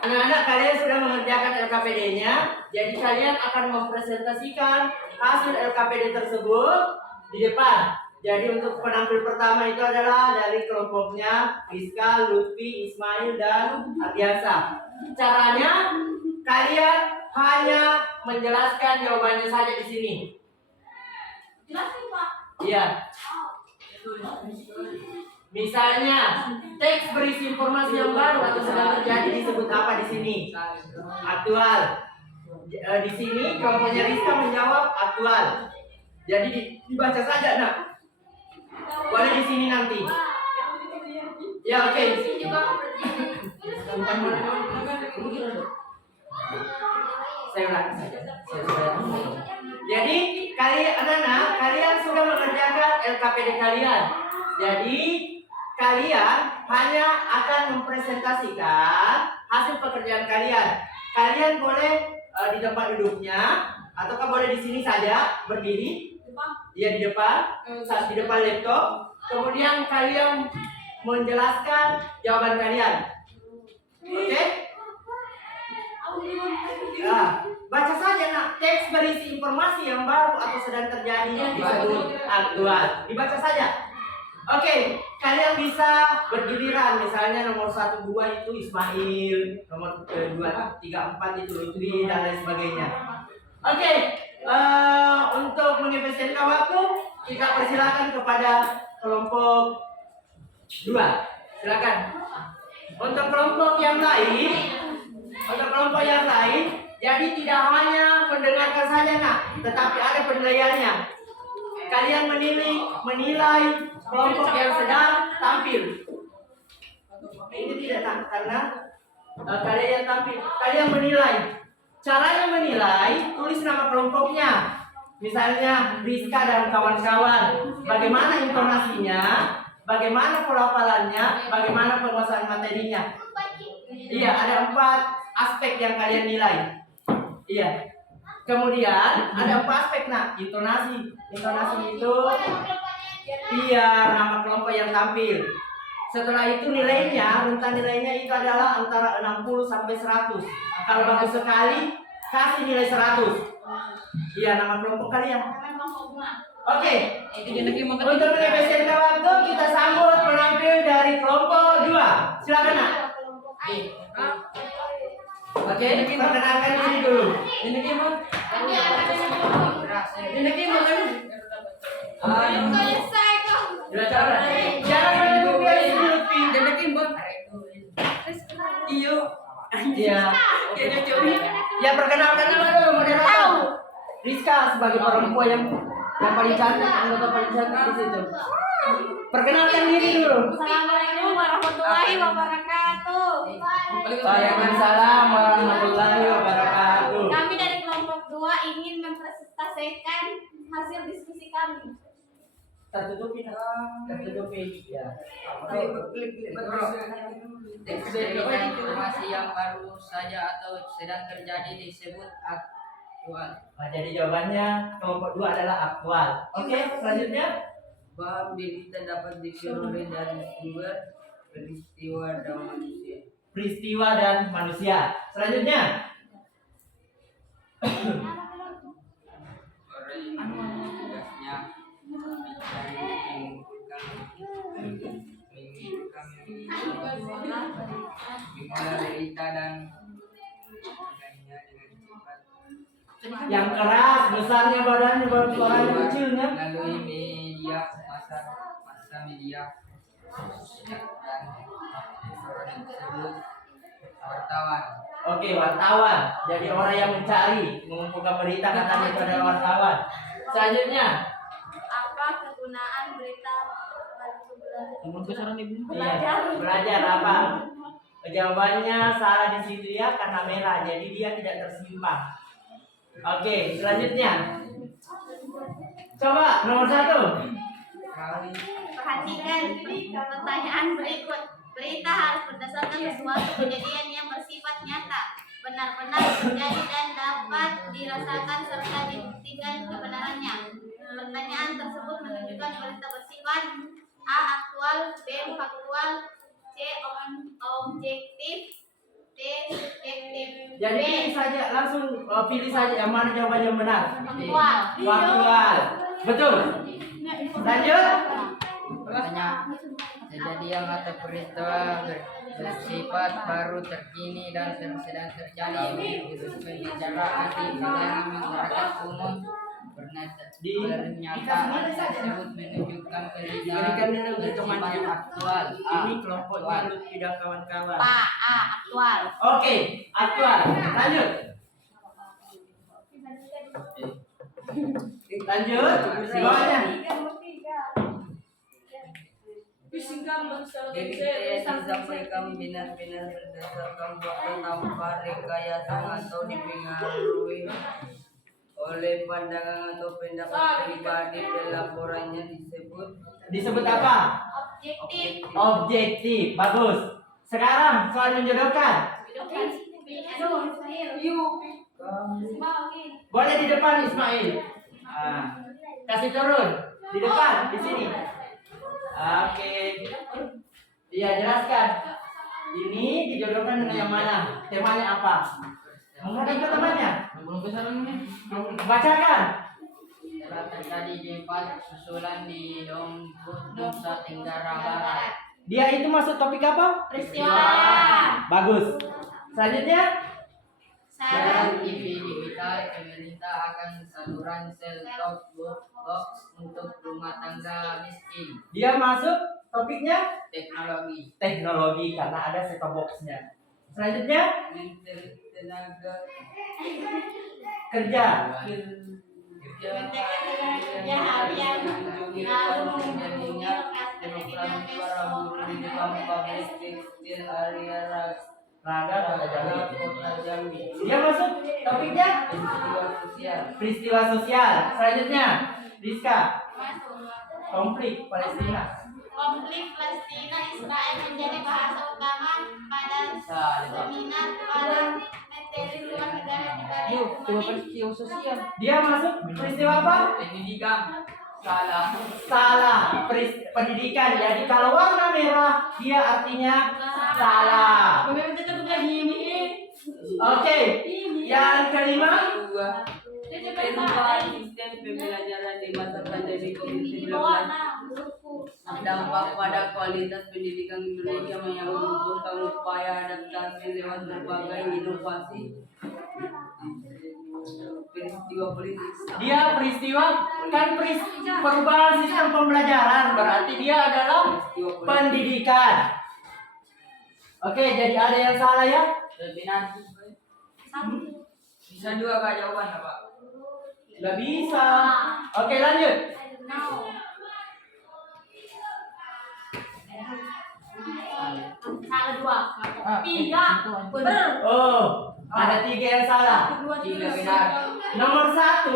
Anak-anak, kalian sudah mengerjakan LKPD-nya, jadi kalian akan mempresentasikan hasil LKPD tersebut di depan. Jadi untuk penampil pertama itu adalah dari kelompoknya Rizka, Lutfi, Ismail, dan Ardiasa. Caranya kalian hanya menjelaskan jawabannya saja di sini. Jelasin Pak. Iya. Misalnya teks berisi informasi yang baru atau sedang terjadi disebut apa di sini? Aktual. Di sini kelompoknya Rizka menjawab aktual. Jadi dibaca saja nak. Boleh di sini nanti. Ya oke. Saya ulang saja. Jadi anak-anak kalian sudah mengerjakan LKPD kalian. Jadi kalian hanya akan mempresentasikan hasil pekerjaan kalian. Kalian boleh di tempat duduknya ataukah boleh di sini saja berdiri. Ya di depan laptop. Kemudian kalian menjelaskan jawaban kalian. Oke? Nah, baca saja nak, teks berisi informasi yang baru atau sedang terjadi disebut aktual. Dibaca saja. Oke, kalian bisa bergiliran, misalnya nomor 1, 2 itu Ismail, nomor 2, 3, 4 itu Lutfi dan lain sebagainya. Oke, untuk mengefisienkan waktu, kita persilakan kepada kelompok 2. Silakan. Untuk kelompok yang lain, jadi tidak hanya mendengarkan saja nak, tetapi ada penilaiannya. Kalian menilai kelompok yang sedang tampil. Ini tidak nak, karena kalian yang tampil, kalian menilai. Caranya menilai, tulis nama kelompoknya. Misalnya Rizka dan kawan-kawan. Bagaimana intonasinya, bagaimana pelafalannya, bagaimana penguasaan materinya. Iya, ada 4 aspek yang kalian nilai. Iya. Kemudian ada 4 aspek nak, intonasi. Intonasi itu iya nama kelompok yang tampil. Setelah itu nilainya, rentang nilainya itu adalah antara 60 sampai 100. Kalau bagus sekali, kasih nilai 100. Iya, nama kelompok kalian. Oke. Untuk mengefisienkan waktu, kita sambut penampil dari kelompok 2. Silakan nak. Oke, perkenalkan diri dulu. Ini gimana? Dua cara. Jangan menunggu Lutfi. Iya. Ya perkenalkan nama dulu moderator. Rizka sebagai perempuan yang paling cantik, anggota paling cantik di situ. Perkenalkan diri dulu. Assalamualaikum warahmatullahi wabarakatuh. Waalaikumsalam warahmatullahi wabarakatuh. Kami dari kelompok 2 ingin mempresentasikan hasil diskusi kami. Tertutupi ya. Informasi yang baru saja atau sedang terjadi disebut aktual. Nah, jadi jawabannya kelompok 2 adalah aktual. Oke, selanjutnya Bahwa berita dapat diperoleh dari sumber peristiwa dan manusia. peristiwa dan manusia. Selanjutnya Orang yang tugasnya mencari mengolah berita dan menyampaikannya dengan cepat. yang keras, besarnya badannya, suaranya kecilnya. Melalui media masa media dan orang tersebut wartawan. Oke, wartawan. Jadi orang yang mencari, mengumpulkan berita katanya itu adalah wartawan. Selanjutnya, Apa kegunaan berita iya, belajar apa? Jawabannya salah di situ ya karena merah, jadi dia tidak tersimpan. Oke, selanjutnya. Coba nomor 1. Perhatikan pertanyaan berikut. Berita harus berdasarkan sesuatu kejadian yang bersifat nyata, benar-benar terjadi dan dapat dirasakan serta dibuktikan kebenarannya. Pertanyaan tersebut menunjukkan berita bersifat A. Aktual, B. Faktual, C. Objektif, D. Subjektif. Jadi pilih saja, langsung pilih saja yang mana jawaban yang benar. Faktual. Faktual. Betul. Lanjut. Kejadian atau peristiwa bersifat baru terkini dan sedang terjadi pembicaraan di kalangan masyarakat umum. Pernyataan tersebut menunjukkan kejadian bersifat aktual. Ini kelompoknya Lutfi dan kawan-kawan. A. Aktual. Oke, aktual. Lanjut. Lanjut. Bawahnya. Jadi saya disampaikan benar-benar berdasarkan fakta tanpa rekayasa atau dipengaruhi oleh pandangan atau pendapat pribadi. Pelaporannya Disebut apa? Objektif. Objektif. Bagus. Sekarang soal menjodohkan. Boleh di depan Ismail. Kasih turun di depan di sini. Oke. Iya, jelaskan. Ini dijodohkan dengan yang mana? Temanya apa? Menghadap ke temannya. Bacakan. telah terjadi gempa susulan di Lombok, Nusa Tenggara Barat. Dia itu masuk topik apa? Peristiwa. Bagus. Selanjutnya, Saran. TV digital, pemerintah akan saluran set-top box untuk rumah tangga miskin. dia masuk topiknya Teknologi. teknologi karena ada set-top box-nya. Selanjutnya, Menteri Tenaga kerja. Kerja harian lalu menjadinya demokrasi para buruh di depan pabrik tekstil area Raga kata Jambi. Kota Jambi. Dia masuk topiknya Peristiwa sosial. peristiwa sosial. Selanjutnya, Rizka, masuk. konflik Palestina. Konflik Palestina Israel menjadi bahasa utama pada seminar pada materi luar negara di Bali. Peristiwa sosial. Dia masuk peristiwa apa? Pendidikan. Salah. Salah. Pendidikan. Jadi kalau warna merah dia artinya salah. Oke. Yang kelima, Perubahan sistem pembelajaran di masa pandemi COVID-19 dampak pada kualitas pendidikan Indonesia yang membutuhkan upaya adaptasi lewat berbagai inovasi. Peristiwa politik. dia peristiwa kan perubahan sistem pembelajaran berarti dia adalah pendidikan. Oke, jadi ada yang salah ya? Bisa juga kak jawabannya pak. Gak bisa. Oke, lanjut. Salah dua. Tiga. Benar. Oh, ada 3 yang salah. Tiga benar. Nomor 1,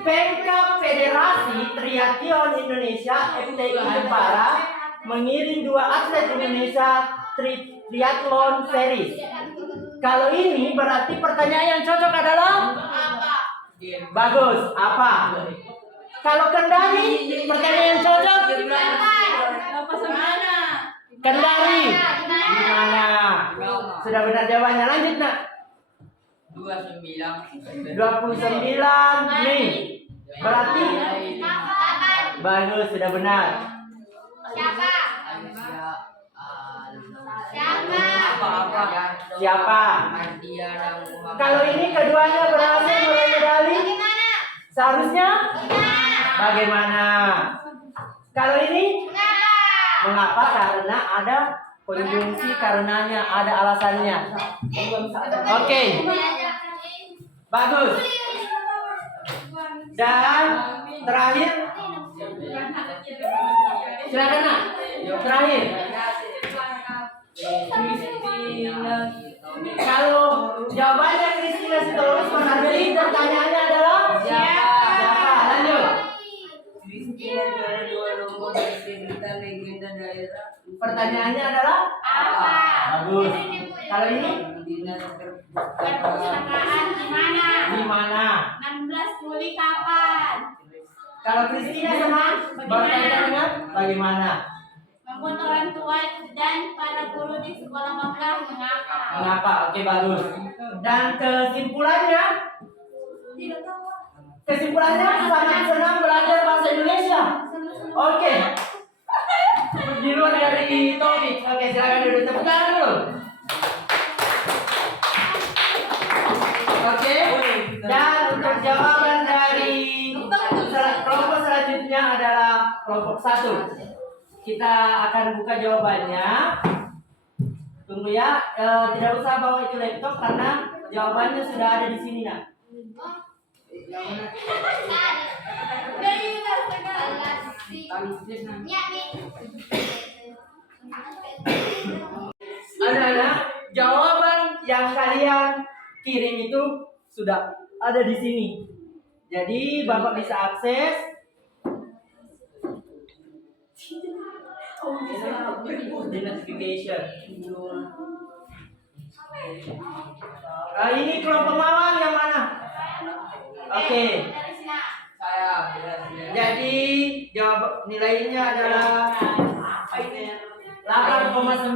Pemkab Federasi Triathlon Indonesia FTI Jepara mengirim 2 atlet Indonesia Triathlon Series. Kalau ini berarti pertanyaan yang cocok adalah Apa? bagus. Apa? Kalau Kendari, pertanyaan yang cocok Kendari. Di mana? Sudah benar jawabannya. Lanjut nak. 29. 29 Mei. Berarti bagus, sudah benar. Siapa? Siapa? Siapa? Kalau ini keduanya berhasil meraih medali, Bagaimana? seharusnya bagaimana? Kalau ini mengapa? Karena ada konjungsi, karenanya ada alasannya. Oke, bagus. Dan terakhir, silakan nak. Terakhir, kalau jawabannya Kristina Sitorus Manarbeli, pertanyaannya adalah siapa? Lanjut. Kristina juara 2 lomba bercerita legenda daerah. Pertanyaannya adalah Apa? bagus. Kalau ini Dinas Perpustakaan di mana? di mana? 16 Juli kapan? Kalau Kristina sama berkaitan dengan bagaimana? Membuat orang tua dan para guru di sekolah Magelang mengapa? Mengapa? Oke, bagus. Dan kesimpulannya sangat senang belajar bahasa Indonesia. Oke. Di luar dari topik. Oke, silakan duduk, tepuk tangan dulu. Oke. Dan untuk jawaban dari kelompok selanjutnya adalah kelompok 1. Kita akan buka jawabannya. Tunggu ya, tidak usah bawa itu laptop karena jawabannya sudah ada di sini nak. Anak-anak, jawaban yang kalian kirim itu sudah ada di sini. Jadi Bapak bisa akses. Di notification. Ini kelompok mawar yang mana? Oke. Jadi jawab nilainya adalah 8,9.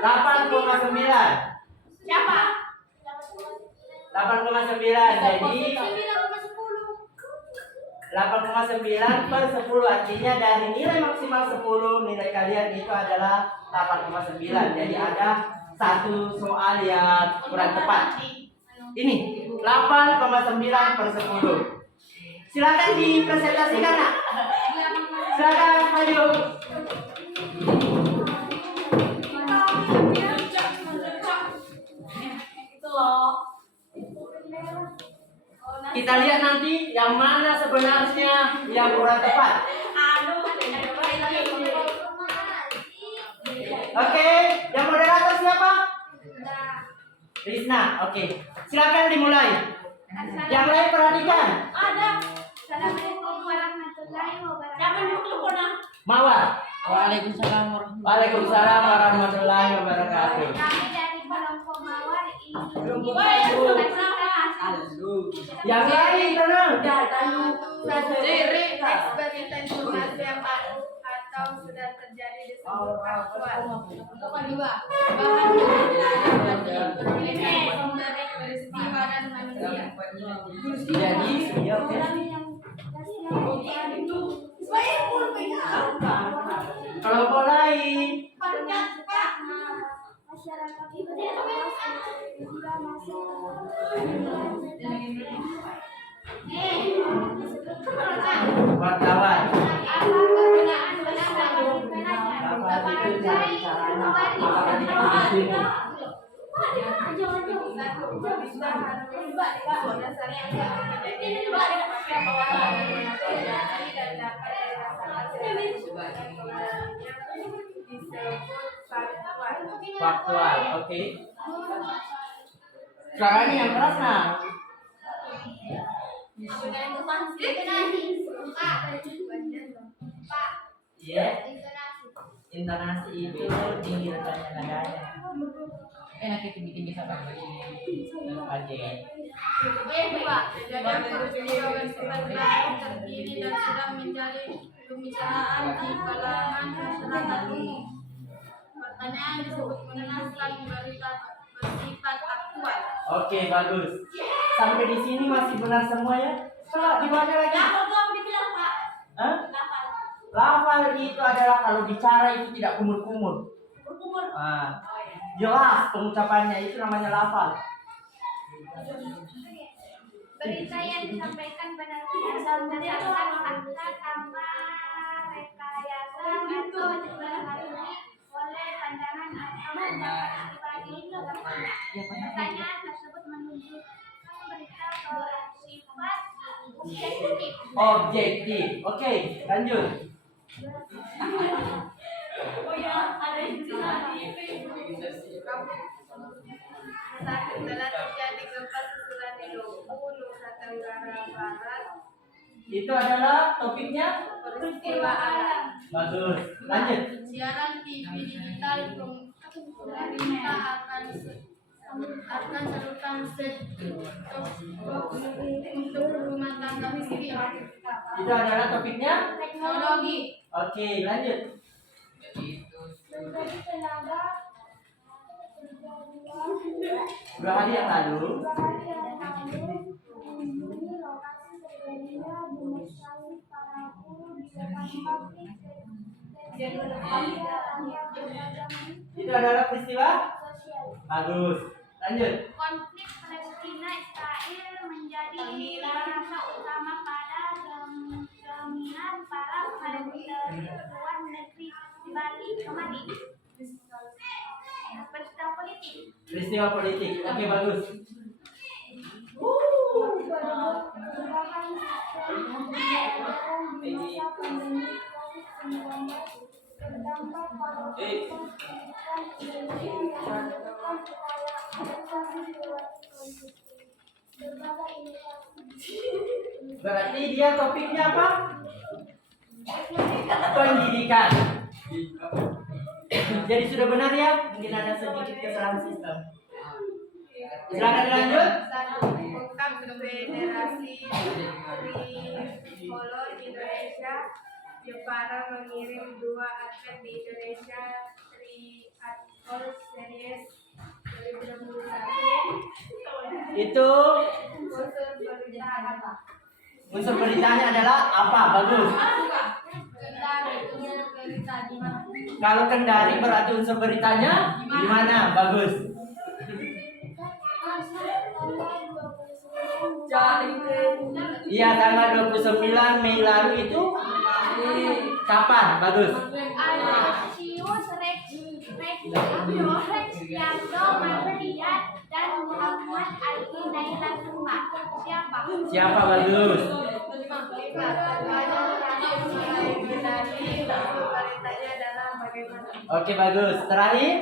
8,9. Siapa? 8,9. Jadi 8,9 per 10 artinya dari nilai maksimal 10 nilai kalian itu adalah 8,9. Jadi ada satu soal yang kurang tepat. Ini 8,9 per 10. Silakan dipresentasikan, Nak. Silakan maju. Kita lihat nanti yang mana sebenarnya yang kurang tepat. Oke, yang moderator siapa? Rizna. Oke, silakan dimulai. Yang lain perhatikan. Assalamualaikum warahmatullahi wabarakatuh. Mawar. Waalaikumsalam Waalaikumsalam warahmatullahi wabarakatuh. Kami dari kelompok Mawar ingin Yang lain tenang. teks berita informasi yang baru atau sudah terjadi di seluruh aktual. Untuk kedua, bahan memberi peristiwa dan manusia. Jadi kelompok lain. Masyarakat itu Wartawan. apa kegunaan benar Faktual. Oke. Suaranya yang keras, Nak. Iya. Intonasi itu tinggi rendah nadanya. Enak itu bikin bisa pakai. Oke. terkini dan sedang menjadi pembicaraan di kalangan masyarakat umum. Pertanyaan disebut mengenaskan berita bersifat aktual. Oke, bagus. Sampai di sini masih benar semua ya? Coba dibaca lagi. Hah? Lafal itu adalah kalau bicara itu tidak kumur-kumur. Jelas pengucapannya itu namanya lafal. Berita yang disampaikan benar-benar berdasarkan fakta tanpa rekayasa atau dipengaruhi oleh pandangan atau pendapat pribadi tertentu. Pertanyaan tersebut menunjukkan berita bersifat objektif. Objektif. Oke, lanjut. Saat telah terjadi gempa susulan di Lombok, Nusa Tenggara Barat, Itu adalah topiknya. peristiwa alam. Bagus. Lanjut. Siaran TV digital pemerintah akan serukan untuk rumah tangga miskin. Itu adalah topiknya. Teknologi. Oke, lanjut. Menjadi tenaga 2 hari yang lalu. Itu adalah peristiwa. Bagus. Lanjut. Konflik Palestina-Israel menjadi bahasa utama pada seminar para menteri luar negeri di Bali kemarin. Peristiwa politik. Peristiwa politik. Oke, bagus. pandemi COVID-19 berdampak pada proses pendidikan Indonesia yang dilakukan upaya adaptasi perilaku konsumsi. Berbagai inovasi. Berarti dia topiknya apa? Pendidikan. Jadi sudah benar ya? Mungkin ada sedikit kesalahan sistem. Silakan lanjut. Konfederasi Polo Indonesia Jepara mengirim 2 atlet di Indonesia Triathlon Series 2021. Itu Unsur berita apa? unsur beritanya adalah apa? Bagus. Kendari unsur berita di mana? Kalau kendari berarti unsur beritanya di mana? Bagus. Iya, tanggal 29 Mei lalu itu kapan? Bagus. Sius Rektianto Mardian dan Muhammad Ali Naila Suma. Siapa? Siapa? Bagus. Beritanya adalah bagaimana? Oke, bagus. Terakhir.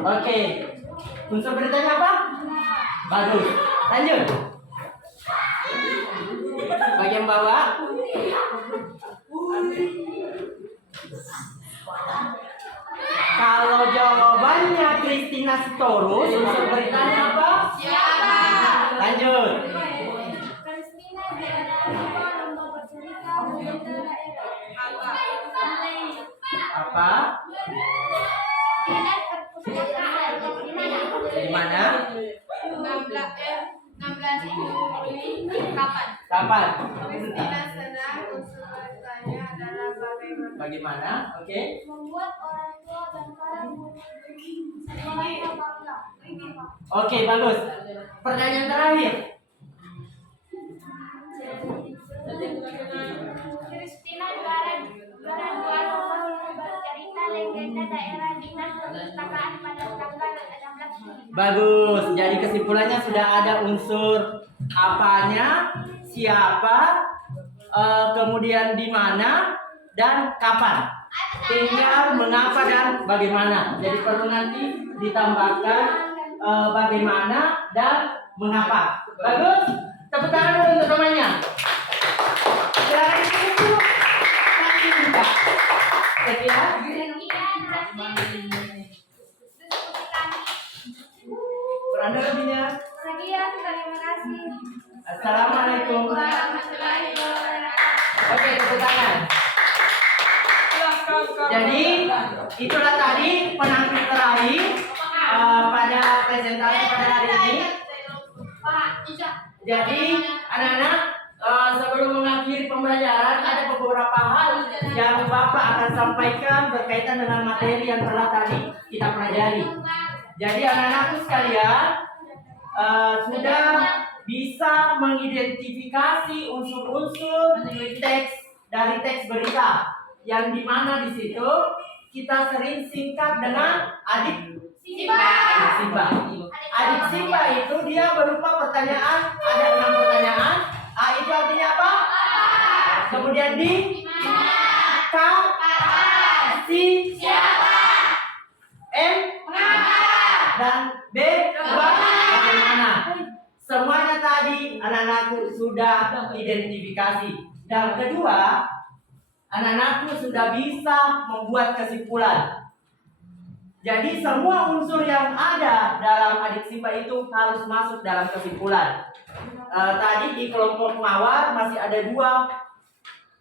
Oke. Unsur beritanya apa? Bagus. Lanjut. Bagian bawah. Kalau jawabannya Christina Sitorus, unsur beritanya apa? Siapa? Lanjut. Kristina Dianarito lomba bercerita legenda daerah. Apa? Dinas perpustakaan di mana? Di mana? 16 Juli kapan? Kapan? Kristina senang unsur beritanya adalah bagaimana? Bagaimana? Oke. Membuat orang tua dan para guru sekolahnya bangga. Oke, bagus. Pertanyaan terakhir. Kristina juara dua lomba bercerita legenda daerah Dinas Perpustakaan pada tanggal 16 Juli. Bagus. Jadi kesimpulannya sudah ada unsur apanya, siapa, kemudian di mana, dan kapan. Tinggal mengapa dan bagaimana. Jadi perlu nanti ditambahkan bagaimana dan mengapa. Bagus. Tepuk tangan dulu untuk temannya. Silakan duduk. Kasih buka. Sekian. Beranda lebihnya. Sekian, terima kasih. Assalamualaikum. Warahmatullahi wabarakatuh. Oke, tepuk tangan. Jadi itulah tadi penampil terakhir pada presentasi pada hari ini. Jadi anak-anak sebelum mengakhiri pembelajaran ada beberapa hal yang Bapak akan sampaikan berkaitan dengan materi yang telah tadi kita pelajari. Jadi anak-anakku sekalian sudah bisa mengidentifikasi unsur-unsur teks dari teks berita yang dimana di situ kita sering singkat dengan adik Simba. Adik Simba itu dia berupa pertanyaan, ada 6 pertanyaan. A itu artinya apa? Kemudian di K, si, M, dan B, bagaimana? Semuanya tadi anak-anakku sudah identifikasi. Dan kedua, anak-anakku sudah bisa membuat kesimpulan. Jadi semua unsur yang ada dalam adik Simba itu harus masuk dalam kesimpulan. Tadi di kelompok mawar masih ada 2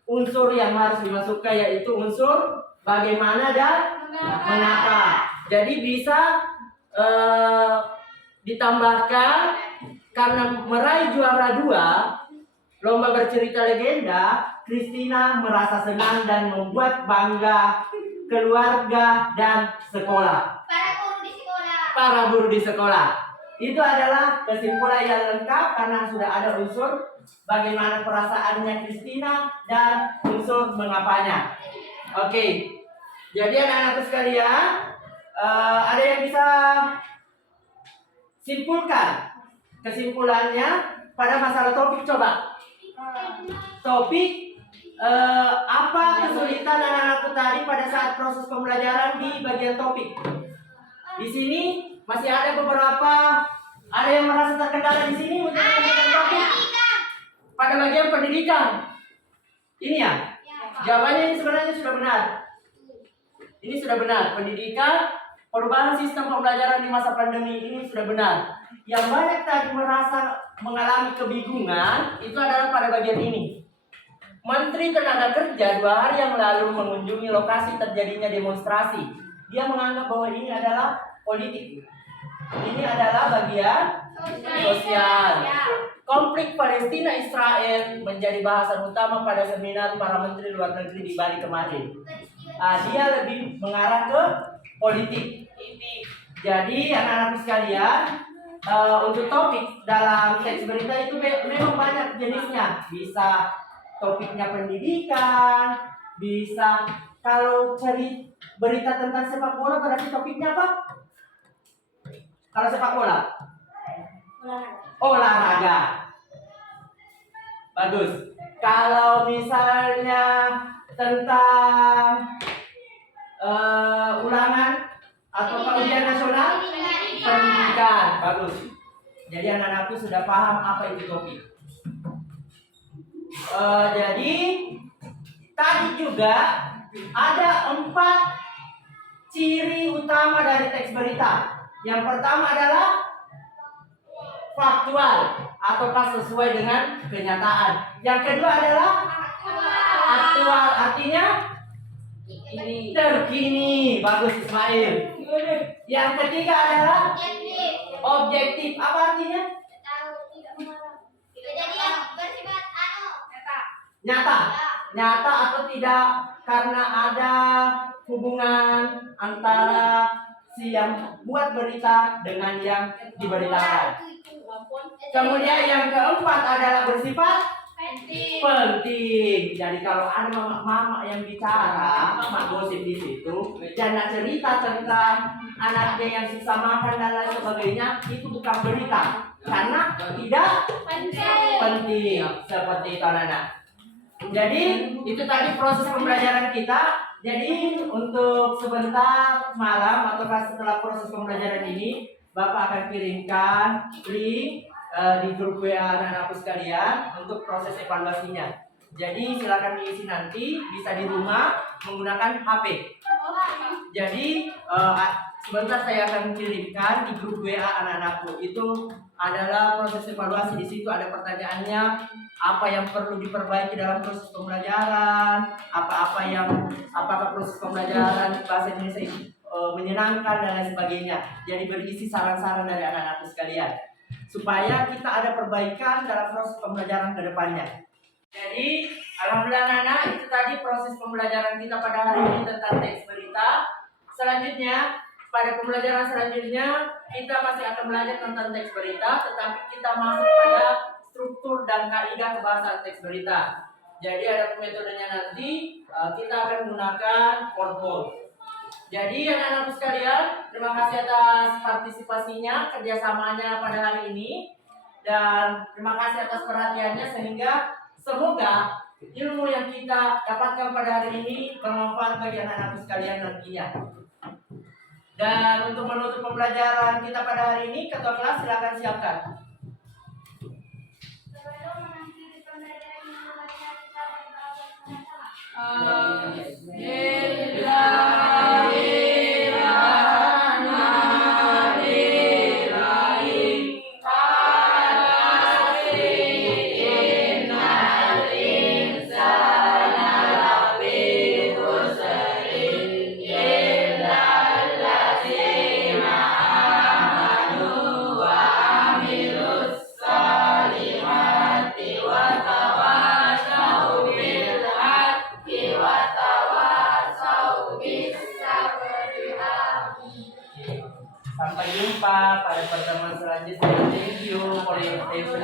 unsur yang harus dimasukkan, yaitu unsur bagaimana dan mengapa. Jadi bisa ditambahkan karena meraih juara 2 lomba bercerita legenda, Christina merasa senang dan membuat bangga keluarga dan sekolah. Para guru di sekolah. Itu adalah kesimpulan yang lengkap karena sudah ada unsur bagaimana perasaannya Christina dan unsur mengapanya. Oke. Jadi anak-anak sekalian, ada yang bisa simpulkan kesimpulannya pada masalah topik? Coba. Topik apa kesulitan anak-anakku tadi pada saat proses pembelajaran di bagian topik? Di sini masih ada beberapa, ada yang merasa terkendala di sini untuk bagian topik pada bagian pendidikan. Ini ya? Jawabannya ini sebenarnya sudah benar. Ini sudah benar. Pendidikan, perubahan sistem pembelajaran di masa pandemi ini sudah benar. Yang banyak tadi merasa mengalami kebingungan itu adalah pada bagian ini. Menteri Tenaga Kerja 2 hari yang lalu mengunjungi lokasi terjadinya demonstrasi. Dia menganggap bahwa ini adalah politik. Ini adalah bagian sosial. Konflik Palestina-Israel menjadi bahasan utama pada seminar para menteri luar negeri di Bali kemarin. Dia lebih mengarah ke politik. Jadi anak-anak sekalian, untuk topik dalam teks berita itu memang banyak jenisnya. Bisa topiknya pendidikan, bisa kalau cari berita tentang sepak bola berarti topiknya apa? Kalau sepak bola? Olahraga. Bagus. Kalau misalnya tentang ulangan atau ujian nasional, pendidikan. Bagus. Jadi anak-anakku sudah paham apa itu topik. Jadi tadi juga ada 4 ciri utama dari teks berita. Yang pertama adalah faktual ataukah sesuai dengan kenyataan. Yang kedua adalah aktual, artinya terkini. Bagus Ismail. Yang ketiga adalah objektif. Apa artinya? Nyata atau tidak, karena ada hubungan antara si yang buat berita dengan yang diberitakan. Kemudian yang keempat adalah bersifat penting. Jadi kalau ada mama yang bicara, mama gosip di situ, jangan cerita tentang anaknya yang susah makan dan lain sebagainya, itu bukan berita karena tidak penting. Seperti itu anak-anak. Jadi itu tadi proses pembelajaran kita. Jadi untuk sebentar malam atau setelah proses pembelajaran ini, Bapak akan kirimkan link di grup WA anak-anakku sekalian untuk proses evaluasinya. Jadi silakan diisi nanti, bisa di rumah menggunakan HP. Jadi sebentar saya akan kirimkan di grup WA anak-anakku. Itu adalah proses evaluasi. Di situ ada pertanyaannya, apa yang perlu diperbaiki dalam proses pembelajaran, apakah proses pembelajaran bahasa Indonesia ini menyenangkan dan lain sebagainya. Jadi berisi saran-saran dari anak-anakku sekalian supaya kita ada perbaikan dalam proses pembelajaran ke depannya. Jadi alhamdulillah anak-anak, itu tadi proses pembelajaran kita pada hari ini tentang teks berita. Selanjutnya pada pembelajaran selanjutnya kita masih akan belajar tentang teks berita, tetapi kita masuk pada struktur dan kaidah kebahasaan teks berita. Jadi ada metodenya nanti, kita akan menggunakan PowerPoint. Jadi anak-anakku sekalian, terima kasih atas partisipasinya, kerjasamanya pada hari ini, dan terima kasih atas perhatiannya, sehingga semoga ilmu yang kita dapatkan pada hari ini bermanfaat bagi anak-anakku sekalian nantinya. Dan untuk menutup pembelajaran kita pada hari ini, ketua kelas silakan siapkan. Sampai jumpa pada pertemuan selanjutnya. Thank you for your attention.